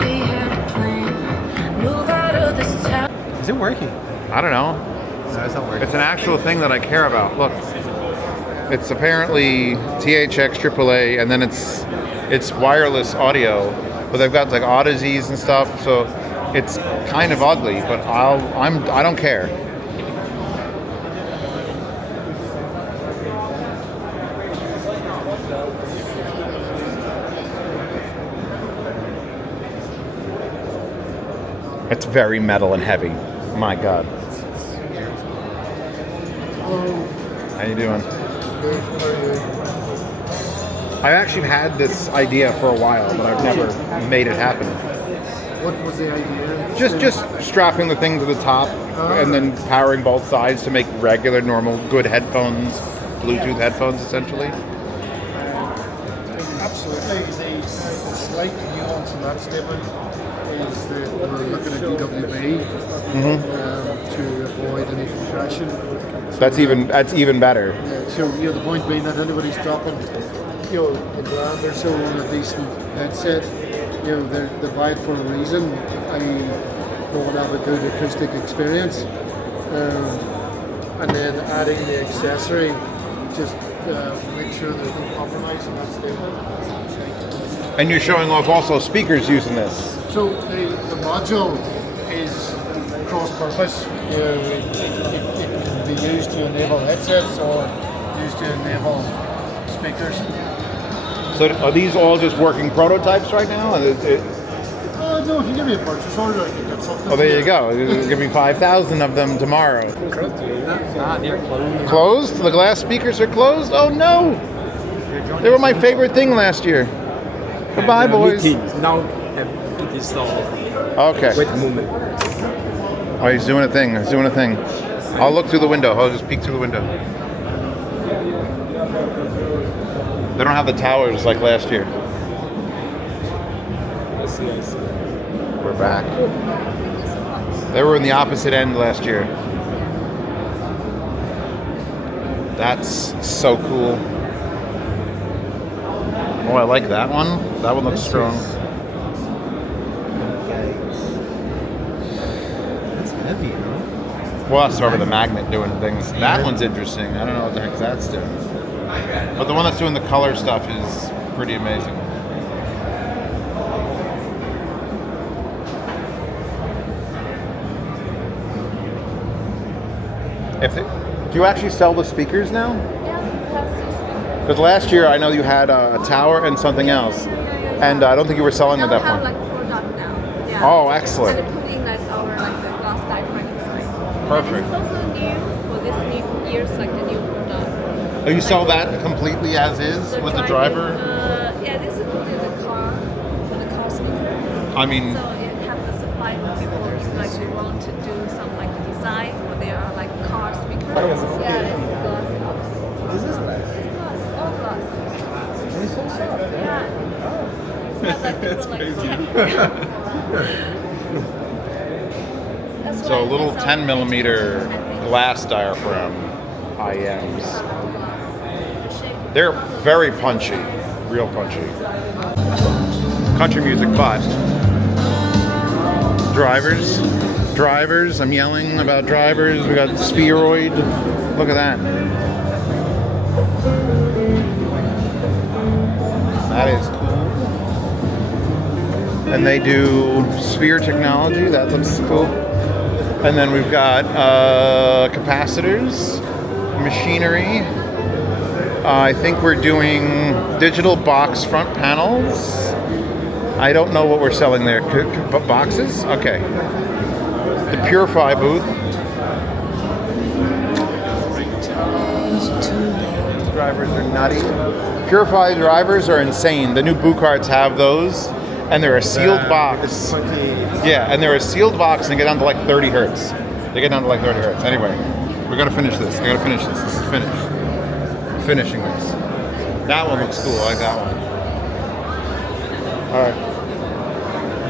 Is it working? I don't know. No, it's not working. It's an actual thing that I care about. Look, it's apparently THX AAA, and then it's wireless audio, but they've got like oddities and stuff. So it's kind of ugly, but I don't care. It's very metal and heavy. My God. How you doing? I actually had this idea for a while, but I've never made it happen. What was the idea? Just strapping the thing to the top and then powering both sides to make regular, normal, good headphones, Bluetooth headphones, essentially. Absolutely. The slight nuance in that statement is that we're looking at DWB to avoid any compression. That's even better. Yeah, so the point being that anybody's dropping the branders who own a decent headset, they buy it for a reason. I don't have a good acoustic experience. And then adding the accessory, just make sure there's no compromise in that statement. And you're showing off also speakers using this. So the module is cross-purpose. It can be used to enable headsets or used to enable speakers. So are these all just working prototypes right now? No, if you give me a purchase order, I can get something. Oh, there you go. Give me 5,000 of them tomorrow. They're closed. Closed? The glass speakers are closed? Oh no! They were my favorite thing last year. Goodbye, boys. Now it is all. Okay. Wait a moment. Oh, he's doing a thing. He's doing a thing. I'll look through the window. I'll just peek through the window. They don't have the towers like last year. I see. We're back. They were in the opposite end last year. That's so cool. Oh, I like that one. That one looks strong. That's heavy, huh? Well, that's over the magnet doing things. That one's interesting. I don't know what the heck that's doing. But the one that's doing the color stuff is pretty amazing. Do you actually sell the speakers now? Yeah, Because last year I know you had a tower and something else, and I don't think you were selling at that point. like product now. Yeah. Oh, excellent. And putting like our the glass diaphragm inside. Perfect. And it's also new for this new year's like the new product. Oh, you sell that completely as is with the driver? Yeah, this is for the car, for the car speaker. I mean, So it have the supply for people who like they want to do some like design or they are like car speakers. Yeah, this is glass. This is nice. It's glass, all glass. And it's so soft. Yeah. It's not like That's That's so a why little it's 10 millimeter glass diaphragm IEMs. They're very punchy, real punchy. Country music, but drivers, I'm yelling about drivers. We got spheroid. Look at that. That is cool. And they do sphere technology. That looks cool. And then we've got capacitors, machinery. I think we're doing digital box front panels. I don't know what we're selling there. Boxes? Okay. The Purify booth. Drivers are nutty. Purify drivers are insane. The new boot carts have those, and they're a sealed box. Yeah, and they're a sealed box, and they get down to like 30 hertz. They get down to like 30 hertz. Anyway, we gotta finish this. I gotta finish this. This is finished. Finishing this. That one looks cool. I like that one. All right.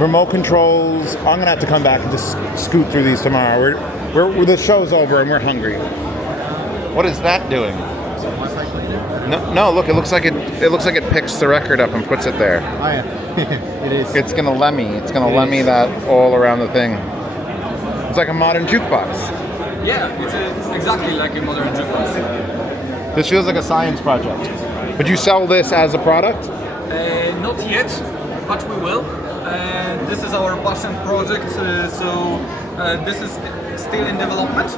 Remote controls. I'm gonna have to come back and just scoot through these tomorrow. We're the show's over and we're hungry. What is that doing? No. Look. It looks like it picks the record up and puts it there. Oh yeah, it is. It's gonna lemmy. It's gonna lemmy that all around the thing. It's like a modern jukebox. Yeah, it's exactly like a modern jukebox. This feels like a science project. Would you sell this as a product? Not yet, but we will. This is our passion project, so this is still in development.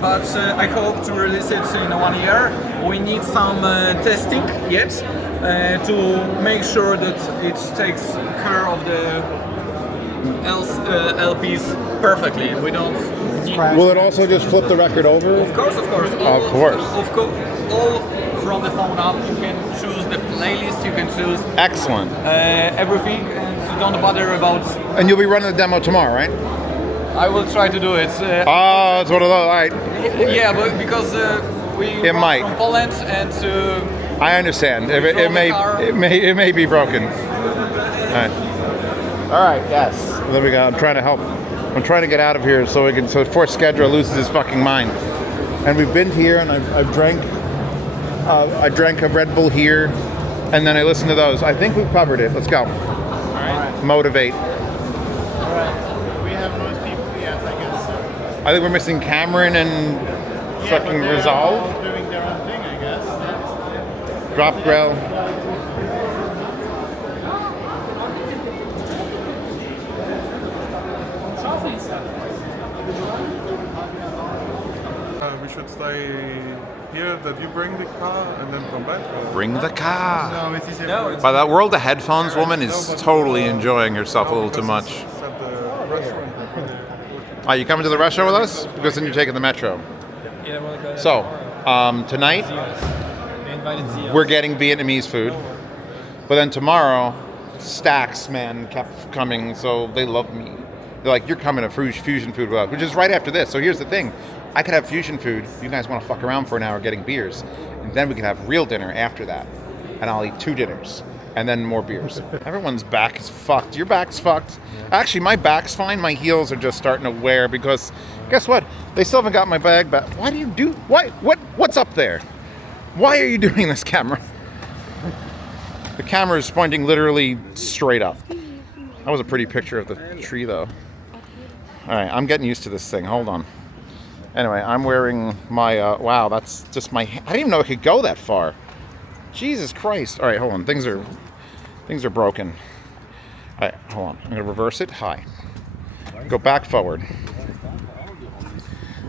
But I hope to release it in 1 year. We need some testing yet to make sure that it takes care of the LPs perfectly. We don't need... Will it also just flip the record over? Of course. Of course. All from the phone app. You can choose the playlist. You can choose excellent everything, and you don't bother about. And you'll be running the demo tomorrow, right? I will try to do it. It's one of those. All right. Yeah, but because we might from Poland and I understand. It may be broken. All right. Yes. There we go. I'm trying to help. I'm trying to get out of here so before Skedra loses his fucking mind. And we've been here, and I've drank. I drank a Red Bull here. and then I listen to those. I think we've covered it. Let's go. All right. Motivate. All right. We have most people, yes, I guess. I think we're missing Cameron and fucking they're Resolve. all doing their own thing, I guess. Drop Grell. We should stay here, that you bring the car and then come back? Or? Bring the car. No, it's easier. By that world of headphones woman is totally enjoying herself a little too much. Are you coming to the restaurant with us? Because then you're taking the metro. So, tonight, we're getting Vietnamese food. But then tomorrow, Stacks, man, kept coming, so they love me. They're like, you're coming to fusion food with us, which is right after this. So here's the thing. I could have fusion food. You guys want to fuck around for an hour getting beers. And then we can have real dinner after that. And I'll eat 2 dinners. And then more beers. Everyone's back is fucked. Your back's fucked. Actually, my back's fine. My heels are just starting to wear because, guess what? They still haven't got my bag back. Why do you do... What's up there? Why are you doing this, camera? The camera is pointing literally straight up. That was a pretty picture of the tree, though. All right, I'm getting used to this thing. Hold on. Anyway, I'm wearing my... wow, that's just my... I didn't even know it could go that far. Jesus Christ. All right, hold on. Things are broken. All right, hold on. I'm going to reverse it. High. Go back forward.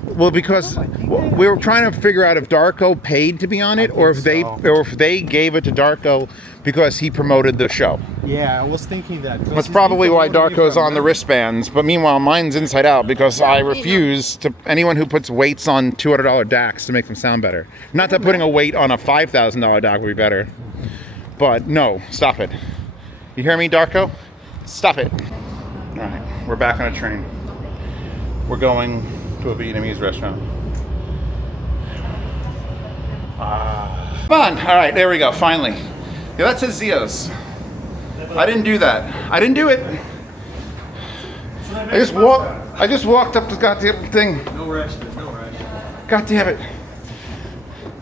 Well, because we were trying to figure out if Darko paid to be on it, or if they gave it to Darko because he promoted the show. Yeah, I was thinking that. That's probably why Darko's on the wristbands, but meanwhile mine's inside out because I refuse to anyone who puts weights on $200 DACs to make them sound better. Not that putting a weight on a $5,000 DAC would be better, but no, stop it. You hear me, Darko? Stop it. All right, we're back on a train. We're going to a Vietnamese restaurant. Come on. All right, there we go, finally. Yeah, that says Zeos. I didn't do that. I didn't do it. I just walked up the goddamn thing. No rush, no rush. God damn it.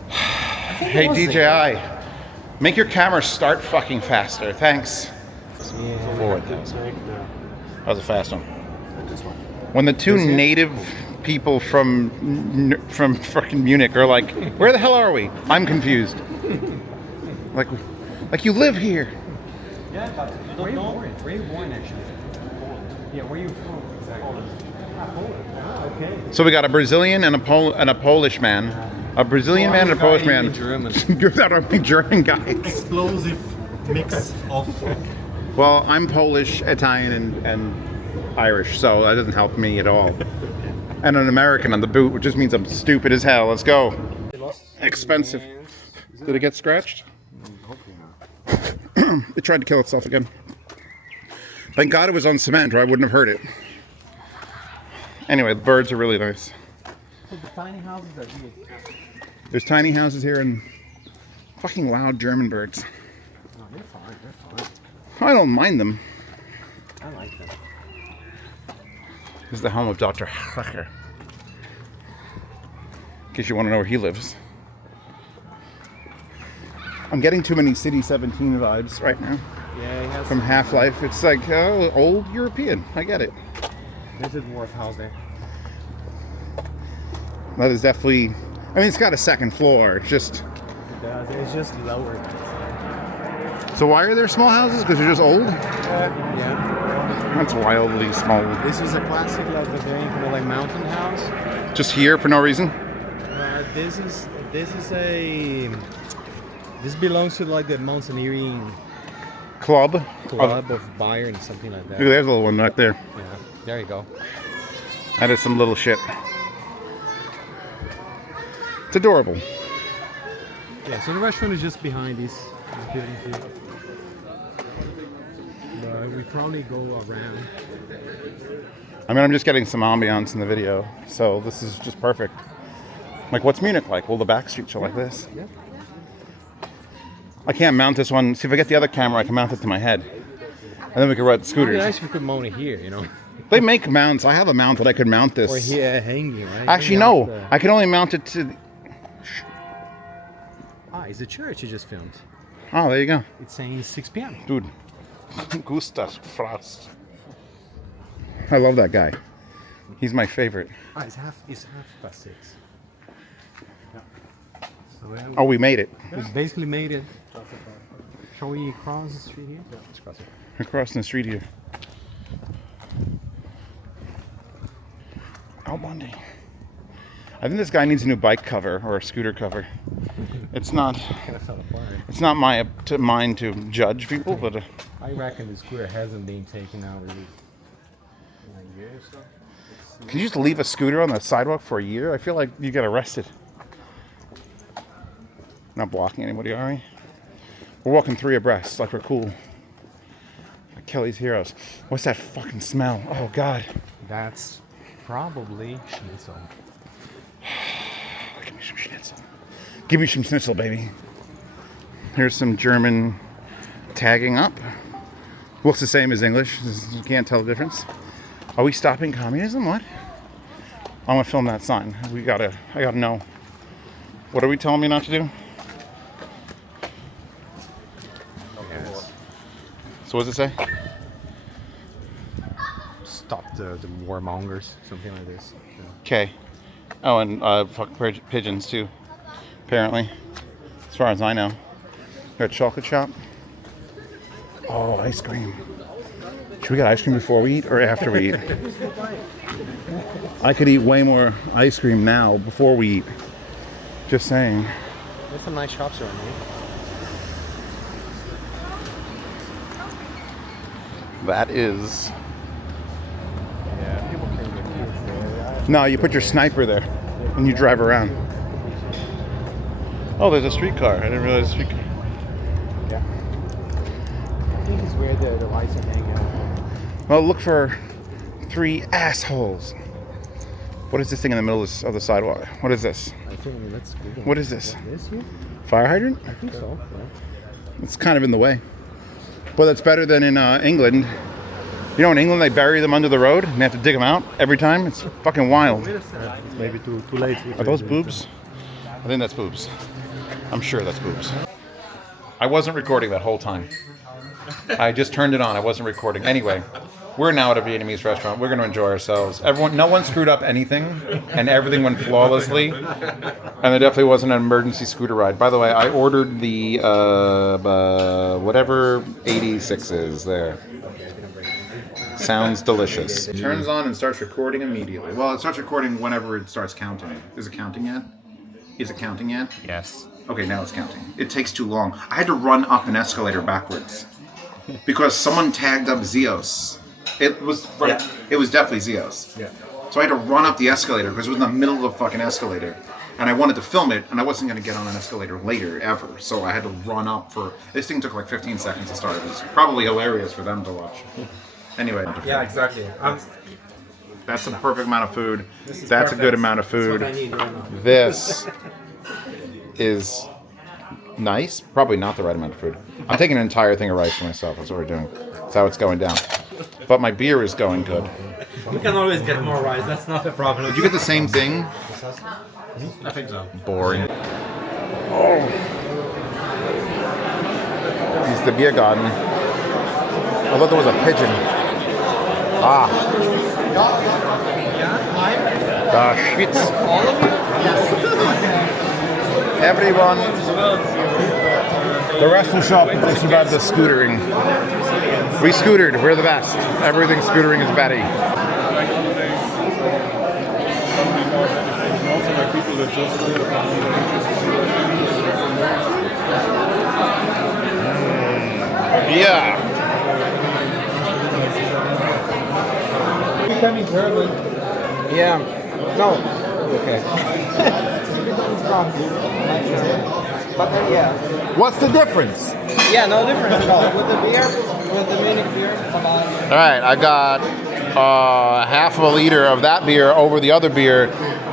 Hey, DJI. Make your camera start fucking faster. Thanks. Forward. That was a fast one. When the two native people from fucking Munich are like, where the hell are we? I'm confused. Like you live here. Yeah, but you don't know where you born actually. Yeah, where you from? Exactly. Poland. Okay. So we got a Brazilian and a Polish man. A Brazilian man and a Polish man. You're not a big German guy. Explosive mix of... Well, I'm Polish, Italian, and Irish, so that doesn't help me at all. And an American on the boot, which just means I'm stupid as hell. Let's go. Expensive. Did it get scratched? It tried to kill itself again. Thank God it was on cement, or I wouldn't have heard it. Anyway, the birds are really nice. So the tiny houses are here. There's tiny houses here and fucking loud German birds. Oh, they're fine. They're fine. I don't mind them. I like them. This is the home of Dr. Hacker. In case you want to know where he lives. I'm getting too many City 17 vibes right now. Yeah, he has from Half-Life. It's like old European. I get it. There's a dwarf house there. That is definitely... I mean, it's got a second floor. It's just... It does. It's just lower. So why are there small houses? Because they're just old? Yeah. That's wildly small. This is a classic, like the very kind of like mountain house. Just here for no reason? This belongs to like the mountaineering club of Bayern, something like that. Look, there's a little one right there. Yeah, there you go. That is some little shit. It's adorable. Yeah, so the restaurant is just behind this building here. But we probably go around. I mean, I'm just getting some ambiance in the video, so this is just perfect. Like, what's Munich like? Well, the back streets are like this. Yeah. I can't mount this one. See, if I get the other camera, I can mount it to my head. And then we can ride the scooters. It'd be nice if we could mount it here, you know. They make mounts. I have a mount that I could mount this. Or here, hanging, right? Actually, no. I can only mount it to... Ah, it's the church you just filmed. Oh, there you go. It's saying 6 p.m. Dude, Gustav Frost. I love that guy. He's my favorite. Ah, it's half past 6. Yeah. So, Oh, we made it. We basically made it. Shall we cross the street here? Yeah, let's cross it. We're crossing the street here. Oh, Monday. I think this guy needs a new bike cover or a scooter cover. It's not. It's not mine to judge people, but. I reckon the scooter hasn't been taken out really in a year or so. Can you just leave a scooter on the sidewalk for a year? I feel like you get arrested. Not blocking anybody, are we? We're walking 3 abreast, like we're cool. Like Kelly's Heroes. What's that fucking smell? Oh God. That's probably schnitzel. Give me some schnitzel. Give me some schnitzel, baby. Here's some German tagging up. Looks the same as English. You can't tell the difference. Are we stopping communism? What? I'm gonna film that sign. I gotta know. What are we telling me not to do? Yes. So what does it say? Stop the warmongers, something like this. Okay. Oh, and fuck pigeons too, apparently. As far as I know. Got a chocolate shop. Oh, ice cream. Should we get ice cream before we eat or after we eat? I could eat way more ice cream now before we eat. Just saying. There's some nice shops around here. That is. Yeah, people can get kids there. No, you put your sniper there and you drive around. Oh, there's a streetcar. I didn't realize a streetcar. Yeah. I think it's where the lights are hanging out. Well, look for 3 assholes. What is this thing in the middle of the sidewalk? What is this? I think let's Google. What is this? This here? Fire hydrant? I think so. Yeah. It's kind of in the way. But that's better than in England. You know, in England they bury them under the road and they have to dig them out every time. It's fucking wild. It's maybe too late. Are those boobs? I think that's boobs. I'm sure that's boobs. I wasn't recording that whole time. I just turned it on. I wasn't recording. Anyway, we're now at a Vietnamese restaurant. We're going to enjoy ourselves. No one screwed up anything, and everything went flawlessly. And there definitely wasn't an emergency scooter ride. By the way, I ordered the whatever 86 is there. Sounds delicious. It turns on and starts recording immediately. Well, it starts recording whenever it starts counting. Is it counting yet? Is it counting yet? Yes. Okay, now it's counting. It takes too long. I had to run up an escalator backwards because someone tagged up Zeos. It was It was definitely Zeos. Yeah. So I had to run up the escalator because it was in the middle of the fucking escalator, and I wanted to film it, and I wasn't going to get on an escalator later ever. So I had to run up for. This thing took like 15 seconds to start. It was probably hilarious for them to watch. Anyway. Yeah, exactly. That's a perfect amount of food. That's perfect. a good amount of food. That's what I need right now. This is nice. Probably not the right amount of food. I'm taking an entire thing of rice for myself. That's what we're doing. That's how it's going down. But my beer is going good. You can always get more rice. That's not a problem. Did you get the same thing? I think so. Boring. Oh. It's the beer garden. I thought there was a pigeon. Ah. Shit. All of you? Everyone. The rest will show up if they survive the scootering. We scootered. We're the best. Everything scootering is Betty. Yeah. Becoming terrible. Yeah. No. Okay. But yeah. What's the difference? Yeah, no difference at all. With the beer, with the Munich beer, come on. All right, I got half of a liter of that beer over the other beer.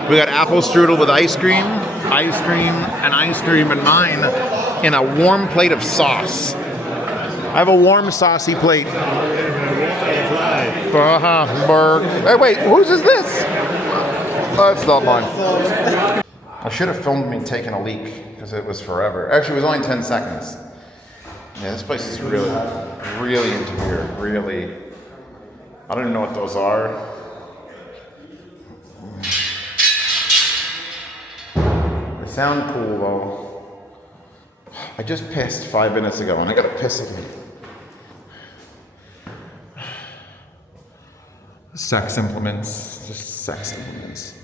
We got apple strudel with ice cream, and ice cream in mine in a warm plate of sauce. I have a warm, saucy plate. Hey, wait, whose is this? Oh, it's not mine. I should have filmed me taking a leak because it was forever. Actually, it was only 10 seconds. Yeah, this place is really, really into beer. Really. I don't even know what those are. They sound cool though. I just pissed 5 minutes ago and I gotta piss again. Sex implements. Just sex implements.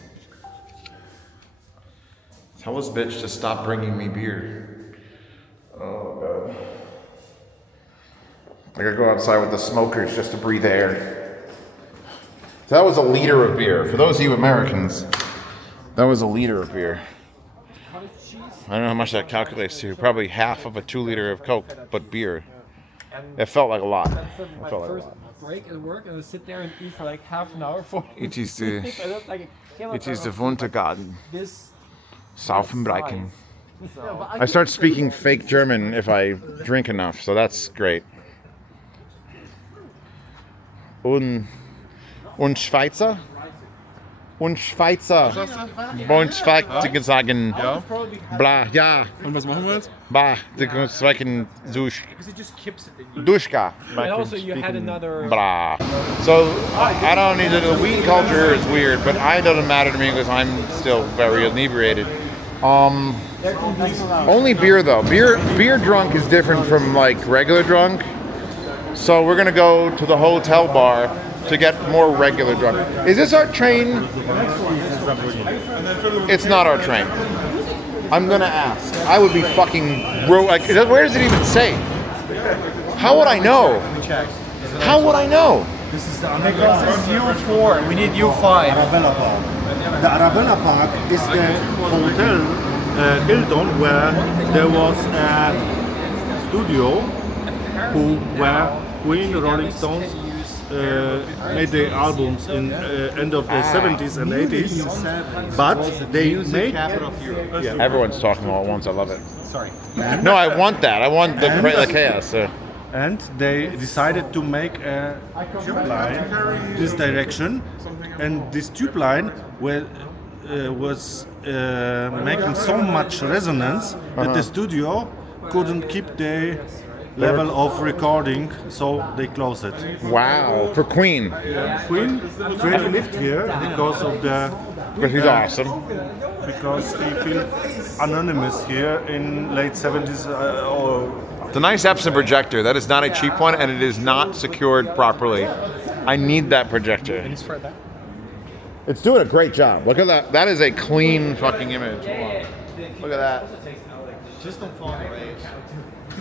Tell this bitch to stop bringing me beer. Oh god. I gotta go outside with the smokers just to breathe air. So that was a liter of beer. For those of you Americans, that was a liter of beer. I don't know how much that calculates to. Probably half of a 2 liter of Coke, but beer. It felt like a lot. It felt like a lot. Break at work and I sit there and eat for like half an hour. It is the Wintergarten. Saufenbrechen. I start speaking fake German if I drink enough, so that's great. Und Schweizer? Und Schweizer. Und Schweizer sagen. Ja. Bla, ja. Und was machen wir jetzt? Blah, the Schweizer Duschka. And also you had another... Blah. So, I don't need the weed culture is weird, but it doesn't matter to me because I'm still very inebriated. Only beer though. Beer drunk is different from like regular drunk. So we're gonna go to the hotel bar to get more regular drunk. Is this our train? It's not our train. I'm gonna ask. I would be fucking like, where does it even say? How would I know? How would I know? This is the because it's U4. We need U5. Arabella Park. The Arabella Park is the hotel Hilton where there was a studio where Queen, Rolling Stones made their albums in end of the 70s and 80s, but they made... Yeah. Everyone's talking all at once, I love it. Sorry. No, I want that. I want the chaos. And they decided to make a tube line this direction, and this tube line was making so much resonance that the studio couldn't keep the level of recording, so they closed it. Wow, for Queen. Queen lived here because of the... Because he's awesome. Because he feels anonymous here in late 70s or... It's a nice Epson projector. That is not a cheap one, and it is not secured properly. I need that projector. It's doing a great job. Look at that. That is a clean fucking image. Look at that. Just don't fall in the race.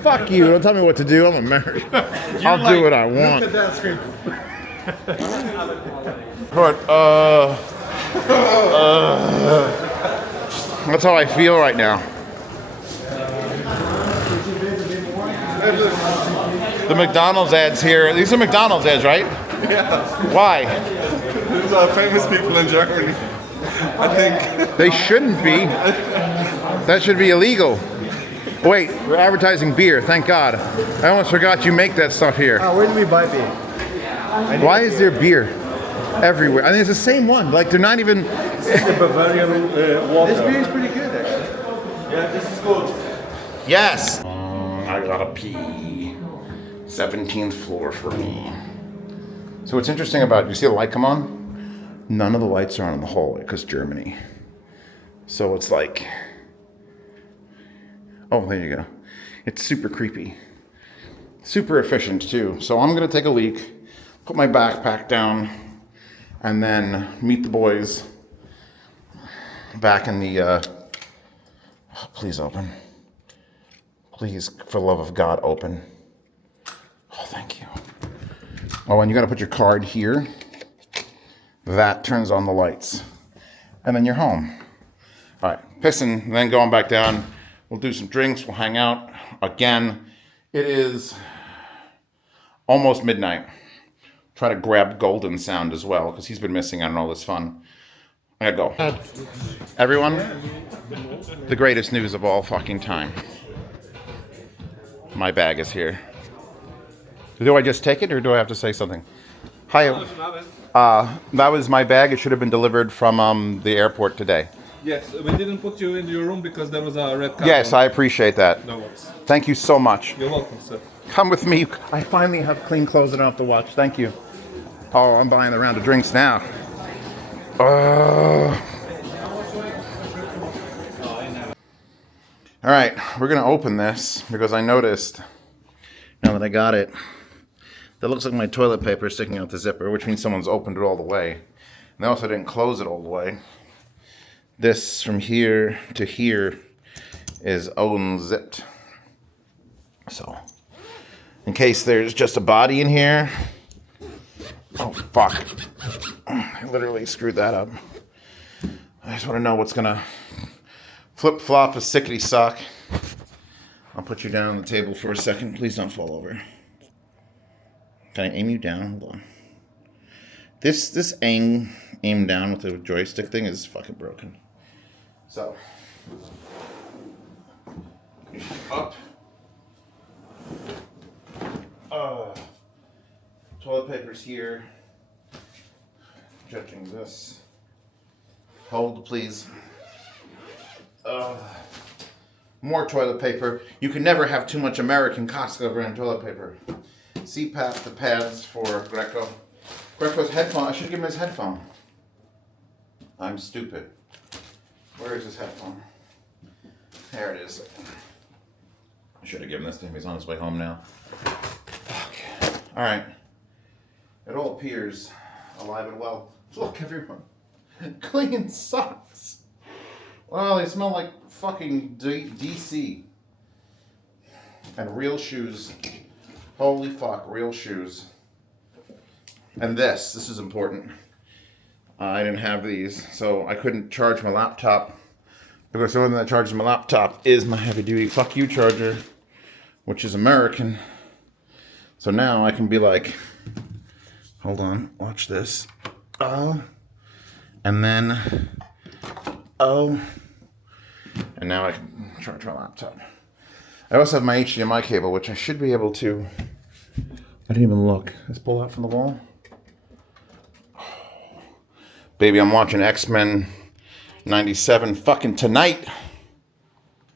Fuck you. Don't tell me what to do. I'm American. I'll do what I want. That's how I feel right now. The McDonald's ads here. These are McDonald's ads, right? Yeah. Why? These are famous people in Germany. I think. They shouldn't be. That should be illegal. Wait, we're advertising beer. Thank God. I almost forgot you make that stuff here. Where do we buy beer? Why is there beer everywhere? I mean, it's the same one. Like, they're not even... This is the Bavarian water. This beer is pretty good, actually. Yeah, this is good. Yes! I gotta pee. 17th floor for me. So what's interesting about, you see the light come on? None of the lights are on in the hallway because Germany. So it's like... Oh, there you go. It's super creepy. Super efficient too. So I'm gonna take a leak, put my backpack down, and then meet the boys back in the, please open. Please, for the love of God, open. Oh, thank you. Oh, and you gotta put your card here. That turns on the lights. And then you're home. All right, pissing, and then going back down. We'll do some drinks, we'll hang out. Again, it is almost midnight. Try to grab Golden Sound as well, because he's been missing out on all this fun. I gotta go. Everyone, the greatest news of all fucking time. My bag is here. Do I just take it, or do I have to say something? Hi. That was my bag. It should have been delivered from the airport today. Yes, we didn't put you in your room because there was a red carpet. Yes, I appreciate that. No worries. Thank you so much. You're welcome, sir. Come with me. I finally have clean clothes I don't have to watch. Thank you. Oh, I'm buying a round of drinks now. All right, we're gonna open this because I noticed, now that I got it, that looks like my toilet paper sticking out the zipper, which means someone's opened it all the way. And they also didn't close it all the way. This from here to here is unzipped. So, in case there's just a body in here. Oh, fuck. I literally screwed that up. I just want to know what's gonna flip-flop a sickety sock. I'll put you down on the table for a second. Please don't fall over. Can I aim you down? Hold on. This aim down with the joystick thing is fucking broken. So, up. Toilet paper's here. Judging this. Hold, please. More toilet paper. You can never have too much American Costco brand toilet paper. CPAP, the pads for Greco. Greco's headphone. I should give him his headphone. I'm stupid. Where is his headphone? There it is. I should have given this to him. He's on his way home now. Fuck. All right. It all appears alive and well. Look, everyone. Clean socks. Wow, they smell like fucking DC. And real shoes. Holy fuck, real shoes. And this is important. I didn't have these, so I couldn't charge my laptop. Because the only thing that charges my laptop is my heavy duty fuck you charger, which is American. So now I can be like, hold on, watch this. And then, and now I can charge my laptop. I also have my HDMI cable, which I should be able to, I didn't even look. Let's pull out from the wall. Baby, I'm watching X-Men 97 fucking tonight.